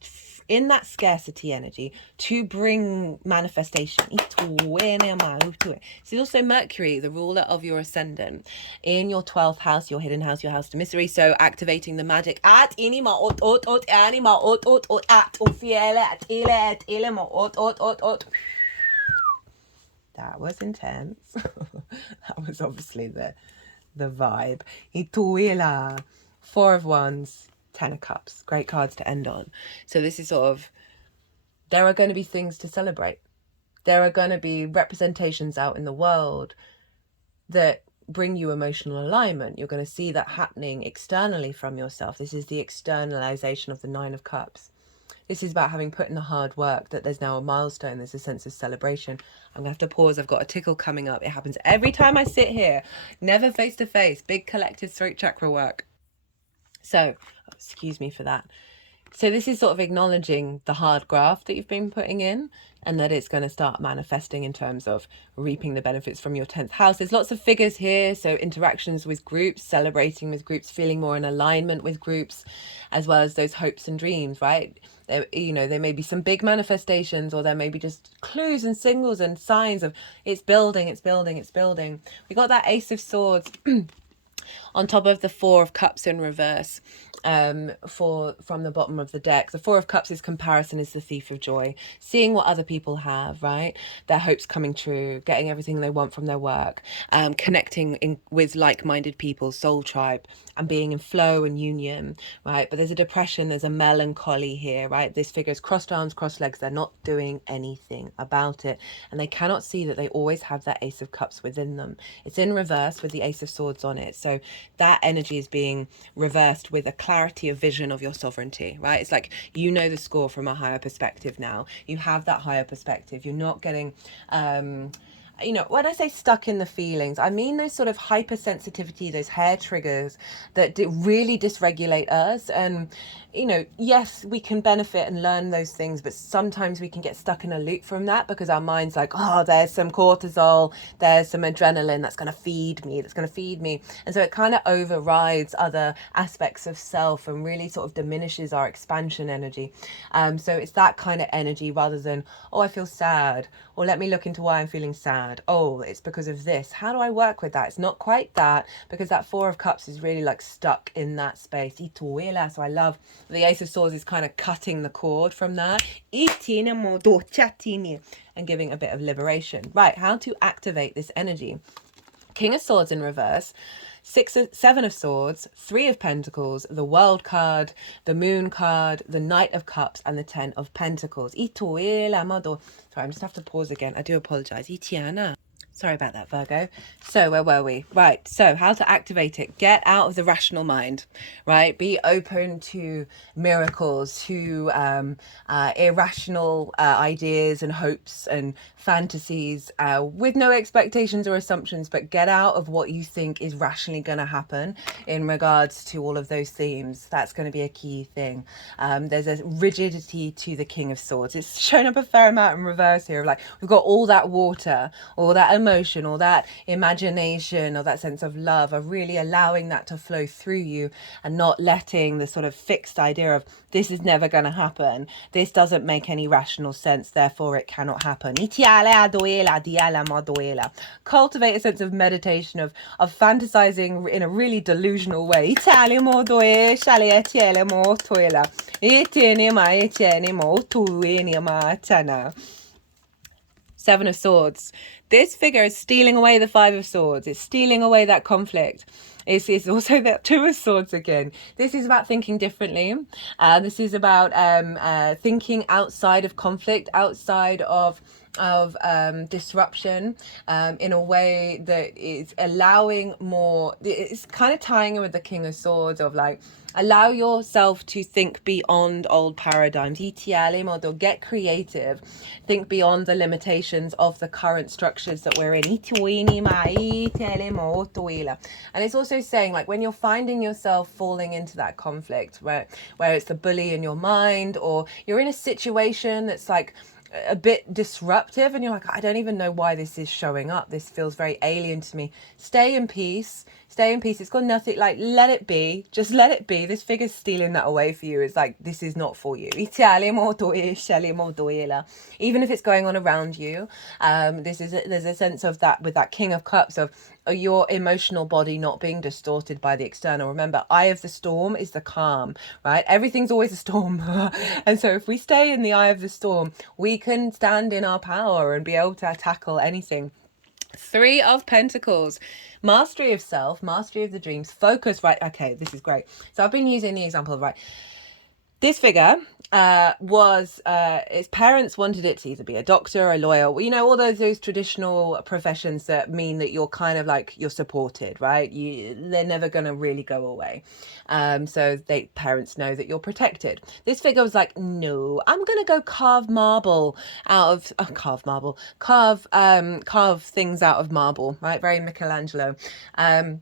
in that scarcity energy to bring manifestation. So also Mercury, the ruler of your ascendant, in your 12th house, your hidden house, your house to mystery. So activating the magic. That was intense. That was obviously the vibe. Four of Wands, Ten of Cups. Great cards to end on. So this is sort of, there are going to be things to celebrate. There are going to be representations out in the world that bring you emotional alignment. You're going to see that happening externally from yourself. This is the externalization of the Nine of Cups. This is about having put in the hard work, that there's now a milestone, there's a sense of celebration. I'm going to have to pause. I've got a tickle coming up. It happens every time I sit here. Never face to face. Big collective throat chakra work. So, excuse me for that. So this is sort of acknowledging the hard graft that you've been putting in, and that it's going to start manifesting in terms of reaping the benefits from your 10th house. There's lots of figures here. So interactions with groups, celebrating with groups, feeling more in alignment with groups, as well as those hopes and dreams, right? There may be some big manifestations, or there may be just clues and signals and signs of it's building, it's building, it's building. We got that Ace of Swords on top of the Four of Cups in reverse, from the bottom of the deck. The Four of Cups is comparison, is the thief of joy. Seeing what other people have, right? Their hopes coming true, getting everything they want from their work, connecting with like-minded people, soul tribe, and being in flow and union, right? But there's a depression, there's a melancholy here, right? This figure is crossed arms, crossed legs. They're not doing anything about it. And they cannot see that they always have that Ace of Cups within them. It's in reverse with the Ace of Swords on it. So that energy is being reversed with a clarity of vision of your sovereignty, right? It's like, you know the score from a higher perspective now. You have that higher perspective. You're not getting, when I say stuck in the feelings, I mean those sort of hypersensitivity, those hair triggers that really dysregulate us. And, yes, we can benefit and learn those things, but sometimes we can get stuck in a loop from that because our mind's like, oh, there's some cortisol, there's some adrenaline that's going to feed me. And so it kind of overrides other aspects of self and really sort of diminishes our expansion energy. So it's that kind of energy rather than, oh, I feel sad, or let me look into why I'm feeling sad. Oh, it's because of this. How do I work with that? It's not quite that, because that Four of Cups is really like stuck in that space. So I love the Ace of Swords is kind of cutting the cord from that and giving a bit of liberation. Right, how to activate this energy. King of Swords in reverse, Seven of Swords, Three of Pentacles, the World card, the Moon card, the Knight of Cups, and the Ten of Pentacles. Sorry, I just have to pause again. I do apologize. Sorry about that, Virgo. So where were we? Right. So how to activate it. Get out of the rational mind, right? Be open to miracles, to irrational ideas and hopes and fantasies with no expectations or assumptions, but get out of what you think is rationally going to happen in regards to all of those themes. That's going to be a key thing. There's a rigidity to the King of Swords. It's shown up a fair amount in reverse here. Like, we've got all that water, all that emotion or that imagination or that sense of love, of really allowing that to flow through you and not letting the sort of fixed idea of this is never going to happen, this doesn't make any rational sense, therefore it cannot happen. Cultivate a sense of meditation, of fantasizing in a really delusional way. Seven of Swords. This figure is stealing away the Five of Swords. It's stealing away that conflict. It's also that Two of Swords again. This is about thinking differently. This is about thinking outside of conflict, outside of disruption, in a way that is allowing more. It's kind of tying in with the King of Swords of like, allow yourself to think beyond old paradigms. Get creative. Think beyond the limitations of the current structures that we're in. And it's also saying, like, when you're finding yourself falling into that conflict, where it's the bully in your mind, or you're in a situation that's like a bit disruptive and you're like, I don't even know why this is showing up, this feels very alien to me, stay in peace. It's got nothing, like, let it be, just let it be. This figure's stealing that away for you. It's like, this is not for you. Even if it's going on around you, there's a sense of that with that King of Cups, of your emotional body not being distorted by the external. Remember, eye of the storm is the calm, right? Everything's always a storm. And so if we stay in the eye of the storm, we can stand in our power and be able to tackle anything. Three of Pentacles. Mastery of self, mastery of the dreams, focus, right? Okay, this is great. So I've been using the example of, right, this figure its parents wanted it to either be a doctor, a lawyer, you know, all those traditional professions that mean that you're kind of like, you're supported, right? They're never going to really go away. So parents know that you're protected. This figure was like, no, I'm going to go carve marble out of, carve things out of marble, right? Very Michelangelo. And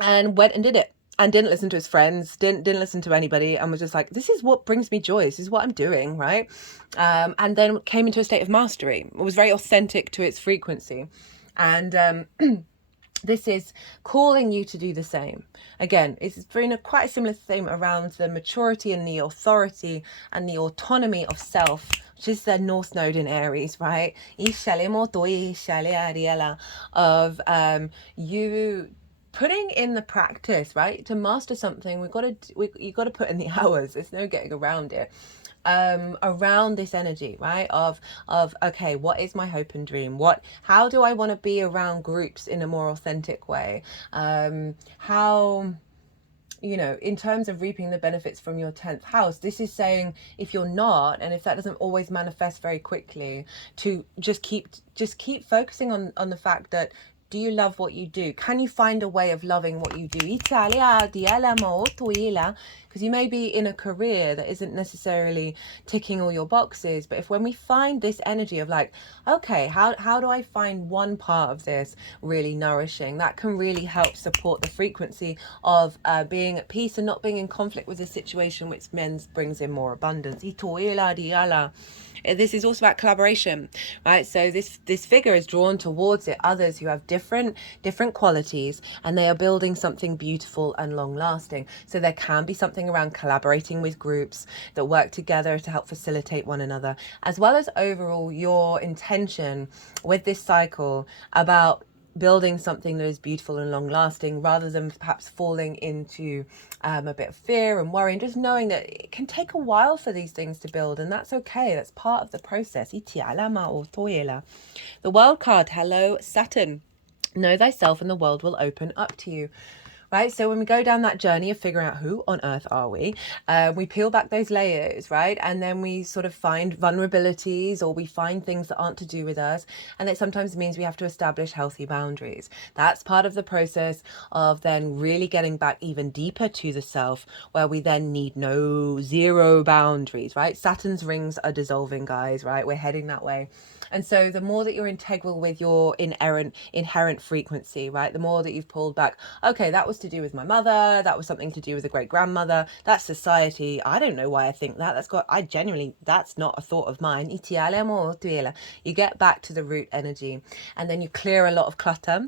went and did it. And didn't listen to his friends, didn't listen to anybody, and was just like, this is what brings me joy, this is what I'm doing, right? And then came into a state of mastery. It was very authentic to its frequency. And this is calling you to do the same. Again, it's been quite a similar theme around the maturity and the authority and the autonomy of self, which is the North Node in Aries, right? Of you putting in the practice, right? To master something, you got to put in the hours. There's no getting around it. Around this energy, right? Of okay, what is my hope and dream? How do I want to be around groups in a more authentic way? How, you know, in terms of reaping the benefits from your 10th house, this is saying, if you're not, and if that doesn't always manifest very quickly, to just keep focusing on the fact that, do you love what you do? Can you find a way of loving what you do? Because you may be in a career that isn't necessarily ticking all your boxes, but when we find this energy of like, okay, how do I find one part of this really nourishing, that can really help support the frequency of being at peace and not being in conflict with a situation, which brings in more abundance. This is also about collaboration, right? So this figure is drawn towards it others who have different qualities, and they are building something beautiful and long lasting. So there can be something around collaborating with groups that work together to help facilitate one another, as well as overall your intention with this cycle about building something that is beautiful and long lasting, rather than perhaps falling into a bit of fear and worry, and just knowing that it can take a while for these things to build, and that's okay. That's part of the process. The World card. Hello, Saturn. Know thyself and the world will open up to you. Right, so when we go down that journey of figuring out who on earth are we peel back those layers, right? And then we sort of find vulnerabilities, or we find things that aren't to do with us. And it sometimes means we have to establish healthy boundaries. That's part of the process of then really getting back even deeper to the self, where we then need zero boundaries, right? Saturn's rings are dissolving, guys, right? We're heading that way. And so the more that you're integral with your inherent frequency, right? The more that you've pulled back, okay, that was to do with my mother. That was something to do with a great grandmother. That's society. I don't know why I think that. That's not a thought of mine. You get back to the root energy, and then you clear a lot of clutter.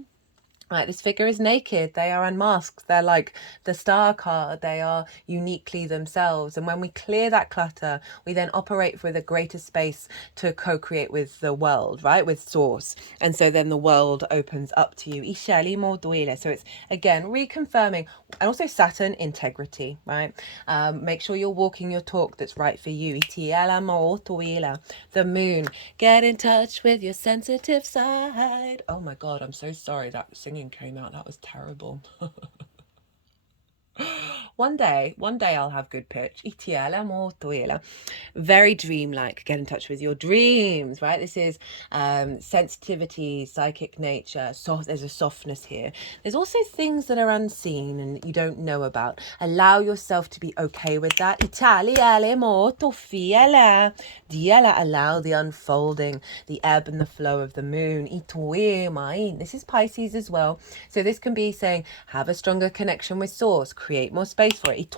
Right, this figure is naked. They are unmasked. They're like the star card. They are uniquely themselves. And when we clear that clutter, we then operate with a greater space to co-create with the world, right? With source. And so then the world opens up to you. So it's, again, reconfirming. And also Saturn, integrity, right? Make sure you're walking your talk that's right for you. The moon, get in touch with your sensitive side. Oh my God, I'm so sorry that singing came out. That was terrible. One day I'll have good pitch. Very dreamlike. Get in touch with your dreams, right? This is sensitivity, psychic nature. There's a softness here. There's also things that are unseen and that you don't know about. Allow yourself to be okay with that. Allow the unfolding, the ebb and the flow of the moon. This is Pisces as well. So this can be saying, have a stronger connection with source, create more space for it.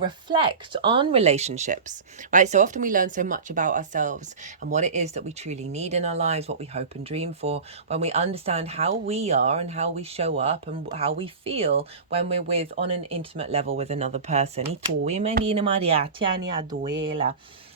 Reflect on relationships, right? So often we learn so much about ourselves and what it is that we truly need in our lives, what we hope and dream for, when we understand how we are and how we show up and how we feel when we're on an intimate level with another person.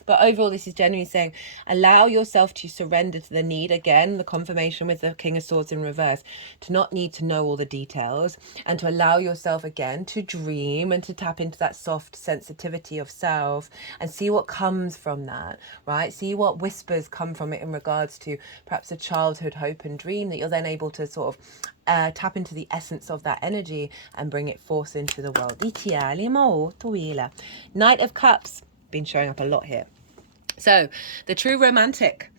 But overall, this is generally saying, allow yourself to surrender to the need, again, the confirmation with the King of Swords in reverse, to not need to know all the details, and to allow yourself, again, to dream and to tap into that soft sensitivity of self and see what comes from that, right? See what whispers come from it in regards to perhaps a childhood hope and dream that you're then able to sort of tap into the essence of that energy and bring it forth into the world. Knight of Cups, been showing up a lot here. So the true romantic,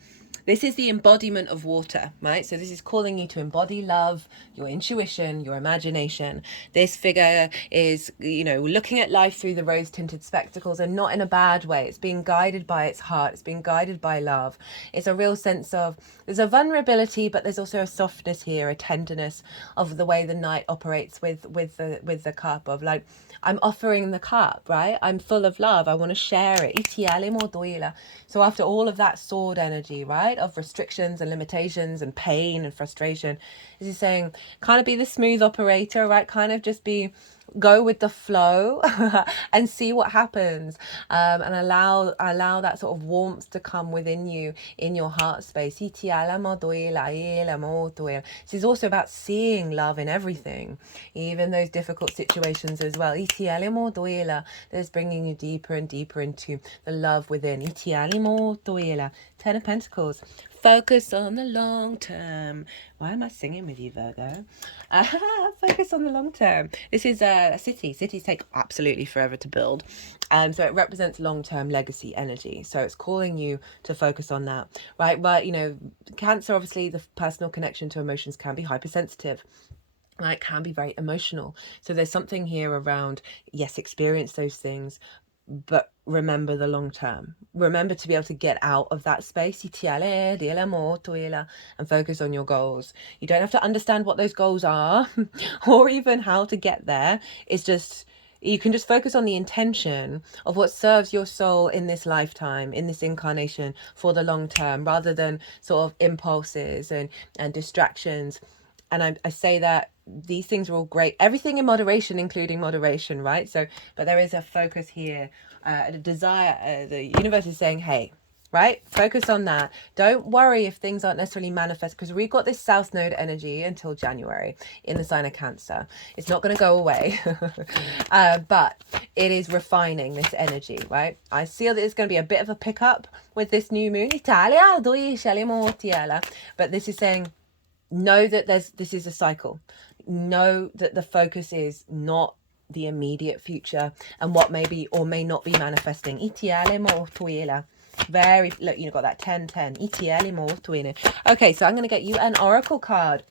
this is the embodiment of water, right? So this is calling you to embody love, your intuition, your imagination. This figure is, looking at life through the rose-tinted spectacles, and not in a bad way. It's being guided by its heart. It's being guided by love. It's a real sense of, there's a vulnerability, but there's also a softness here, a tenderness of the way the knight operates with the cup of like, I'm offering the cup, right? I'm full of love. I want to share it. So after all of that sword energy, right, of restrictions and limitations and pain and frustration, is he saying, kind of be the smooth operator, right? Kind of just go with the flow and see what happens, and allow that sort of warmth to come within you in your heart space. This is also about seeing love in everything, even those difficult situations as well. There's bringing you deeper and deeper into the love within. Ten of Pentacles. Focus on the long term. Why am I singing with you, Virgo? Focus on the long term. This is a city. Cities take absolutely forever to build. So it represents long-term legacy energy. So it's calling you to focus on that, right? But, Cancer, obviously, the personal connection to emotions can be hypersensitive. Right, can be very emotional. So there's something here around, yes, experience those things, but remember the long term. Remember to be able to get out of that space and focus on your goals. You don't have to understand what those goals are or even how to get there. It's just, you can just focus on the intention of what serves your soul in this lifetime, in this incarnation, for the long term, rather than sort of impulses and distractions. And I say that these things are all great. Everything in moderation, including moderation, right? So, but there is a focus here, a desire. The universe is saying, hey, right? Focus on that. Don't worry if things aren't necessarily manifest, because we've got this South Node energy until January in the sign of Cancer. It's not going to go away, but it is refining this energy, right? I see that it's going to be a bit of a pickup with this new moon. But this is saying, know that this is a cycle. Know that the focus is not the immediate future and what may be or may not be manifesting. Very, look, you've got that 10. Okay, so I'm going to get you an oracle card.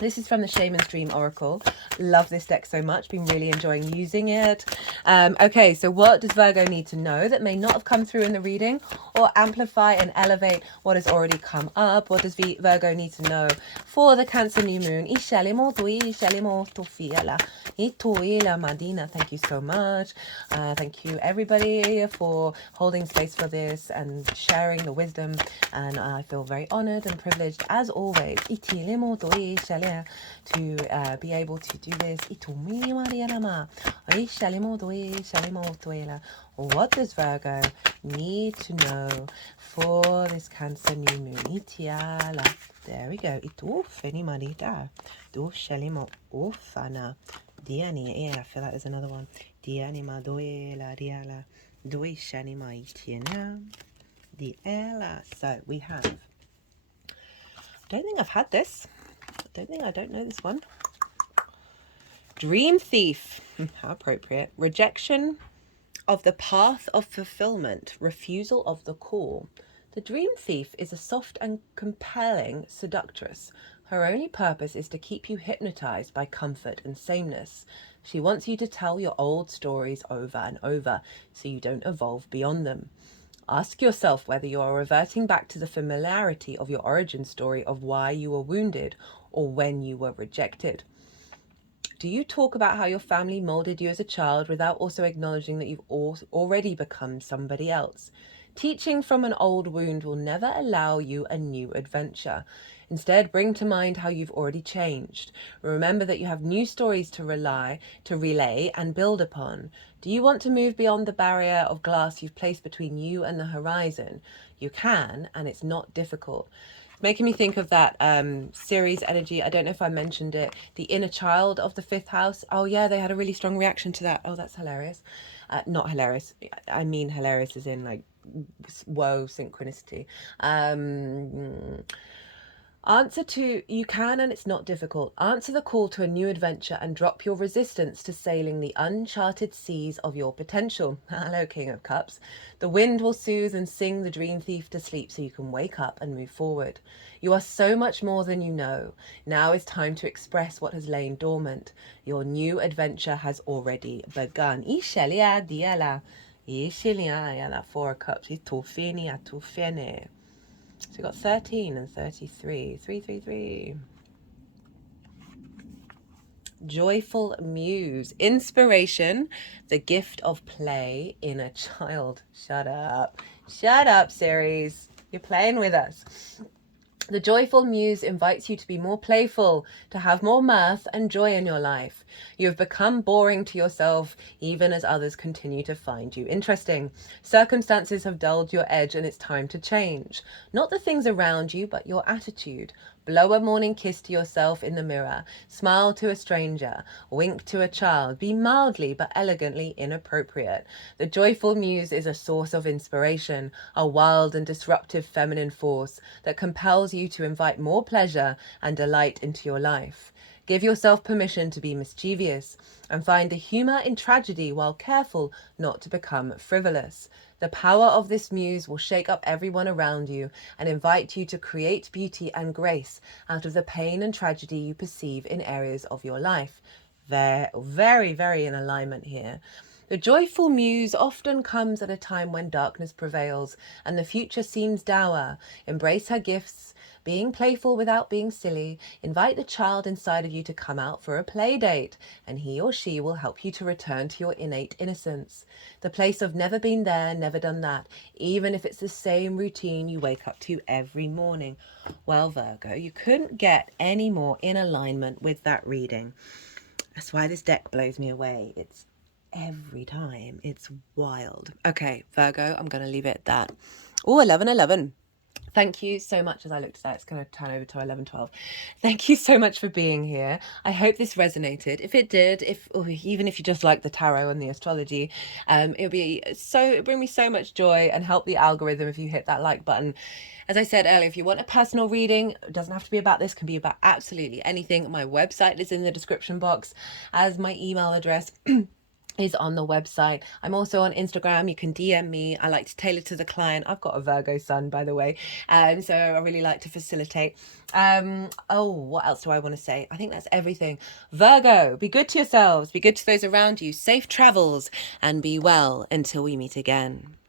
This is from the Shaman's Dream Oracle. Love this deck so much. Been really enjoying using it. Okay, so what does Virgo need to know that may not have come through in the reading, or amplify and elevate what has already come up? What does Virgo need to know for the Cancer New Moon? Madina, thank you so much. Thank you everybody for holding space for this and sharing the wisdom. And I feel very honored and privileged as always to be able to do this. What does Virgo need to know for this Cancer New Moon? There we go. I feel like there's another one. So we have, I don't think I've had this. I don't know this one. Dream Thief. How appropriate. Rejection of the path of fulfillment. Refusal of the call. The Dream Thief is a soft and compelling seductress. Her only purpose is to keep you hypnotized by comfort and sameness. She wants you to tell your old stories over and over so you don't evolve beyond them. Ask yourself whether you are reverting back to the familiarity of your origin story of why you were wounded or when you were rejected. Do you talk about how your family molded you as a child without also acknowledging that you've already become somebody else? Teaching from an old wound will never allow you a new adventure. Instead, bring to mind how you've already changed. Remember that you have new stories to relay and build upon. Do you want to move beyond the barrier of glass you've placed between you and the horizon? You can, and it's not difficult. It's making me think of that series energy. I don't know if I mentioned it. The inner child of the fifth house. Oh yeah, they had a really strong reaction to that. Oh, that's hilarious. Not hilarious. I mean hilarious as in like, whoa, synchronicity. You can, and it's not difficult. Answer the call to a new adventure and drop your resistance to sailing the uncharted seas of your potential. Hello, King of Cups. The wind will soothe and sing the dream thief to sleep so you can wake up and move forward. You are so much more than you know. Now is time to express what has lain dormant. Your new adventure has already begun. That Four of Cups. So we got 13 and 33. 333. Joyful Muse. Inspiration. The gift of play in a child. Shut up. Shut up, series. You're playing with us. The Joyful Muse invites you to be more playful, to have more mirth and joy in your life. You have become boring to yourself, even as others continue to find you interesting. Circumstances have dulled your edge and it's time to change. Not the things around you, but your attitude. Blow a morning kiss to yourself in the mirror. Smile to a stranger. Wink to a child. Be mildly but elegantly inappropriate. The Joyful Muse is a source of inspiration, a wild and disruptive feminine force that compels you to invite more pleasure and delight into your life. Give yourself permission to be mischievous and find the humor in tragedy while careful not to become frivolous. The power of this muse will shake up everyone around you and invite you to create beauty and grace out of the pain and tragedy you perceive in areas of your life. Very, very in alignment here. The Joyful Muse often comes at a time when darkness prevails and the future seems dour. Embrace her gifts, being playful without being silly. Invite the child inside of you to come out for a play date, and he or she will help you to return to your innate innocence. The place of never been there, never done that, even if it's the same routine you wake up to every morning. Well, Virgo, you couldn't get any more in alignment with that reading. That's why this deck blows me away. It's every time. It's wild. Okay, Virgo, I'm going to leave it at that. Oh, 11:11. Thank you so much. As I looked at that, it's going to turn over to 11:12. Thank you so much for being here. I hope this resonated. If it did, even if you just like the tarot and the astrology, it'll bring me so much joy and help the algorithm if you hit that like button. As I said earlier, if you want a personal reading, it doesn't have to be about this, it can be about absolutely anything. My website is in the description box as my email address. is on the website. I'm also on Instagram. You can DM me. I like to tailor to the client. I've got a Virgo sun, by the way, so I really like to facilitate. Oh, what else do I want to say? I think that's everything. Virgo, be good to yourselves, be good to those around you, safe travels, and be well until we meet again.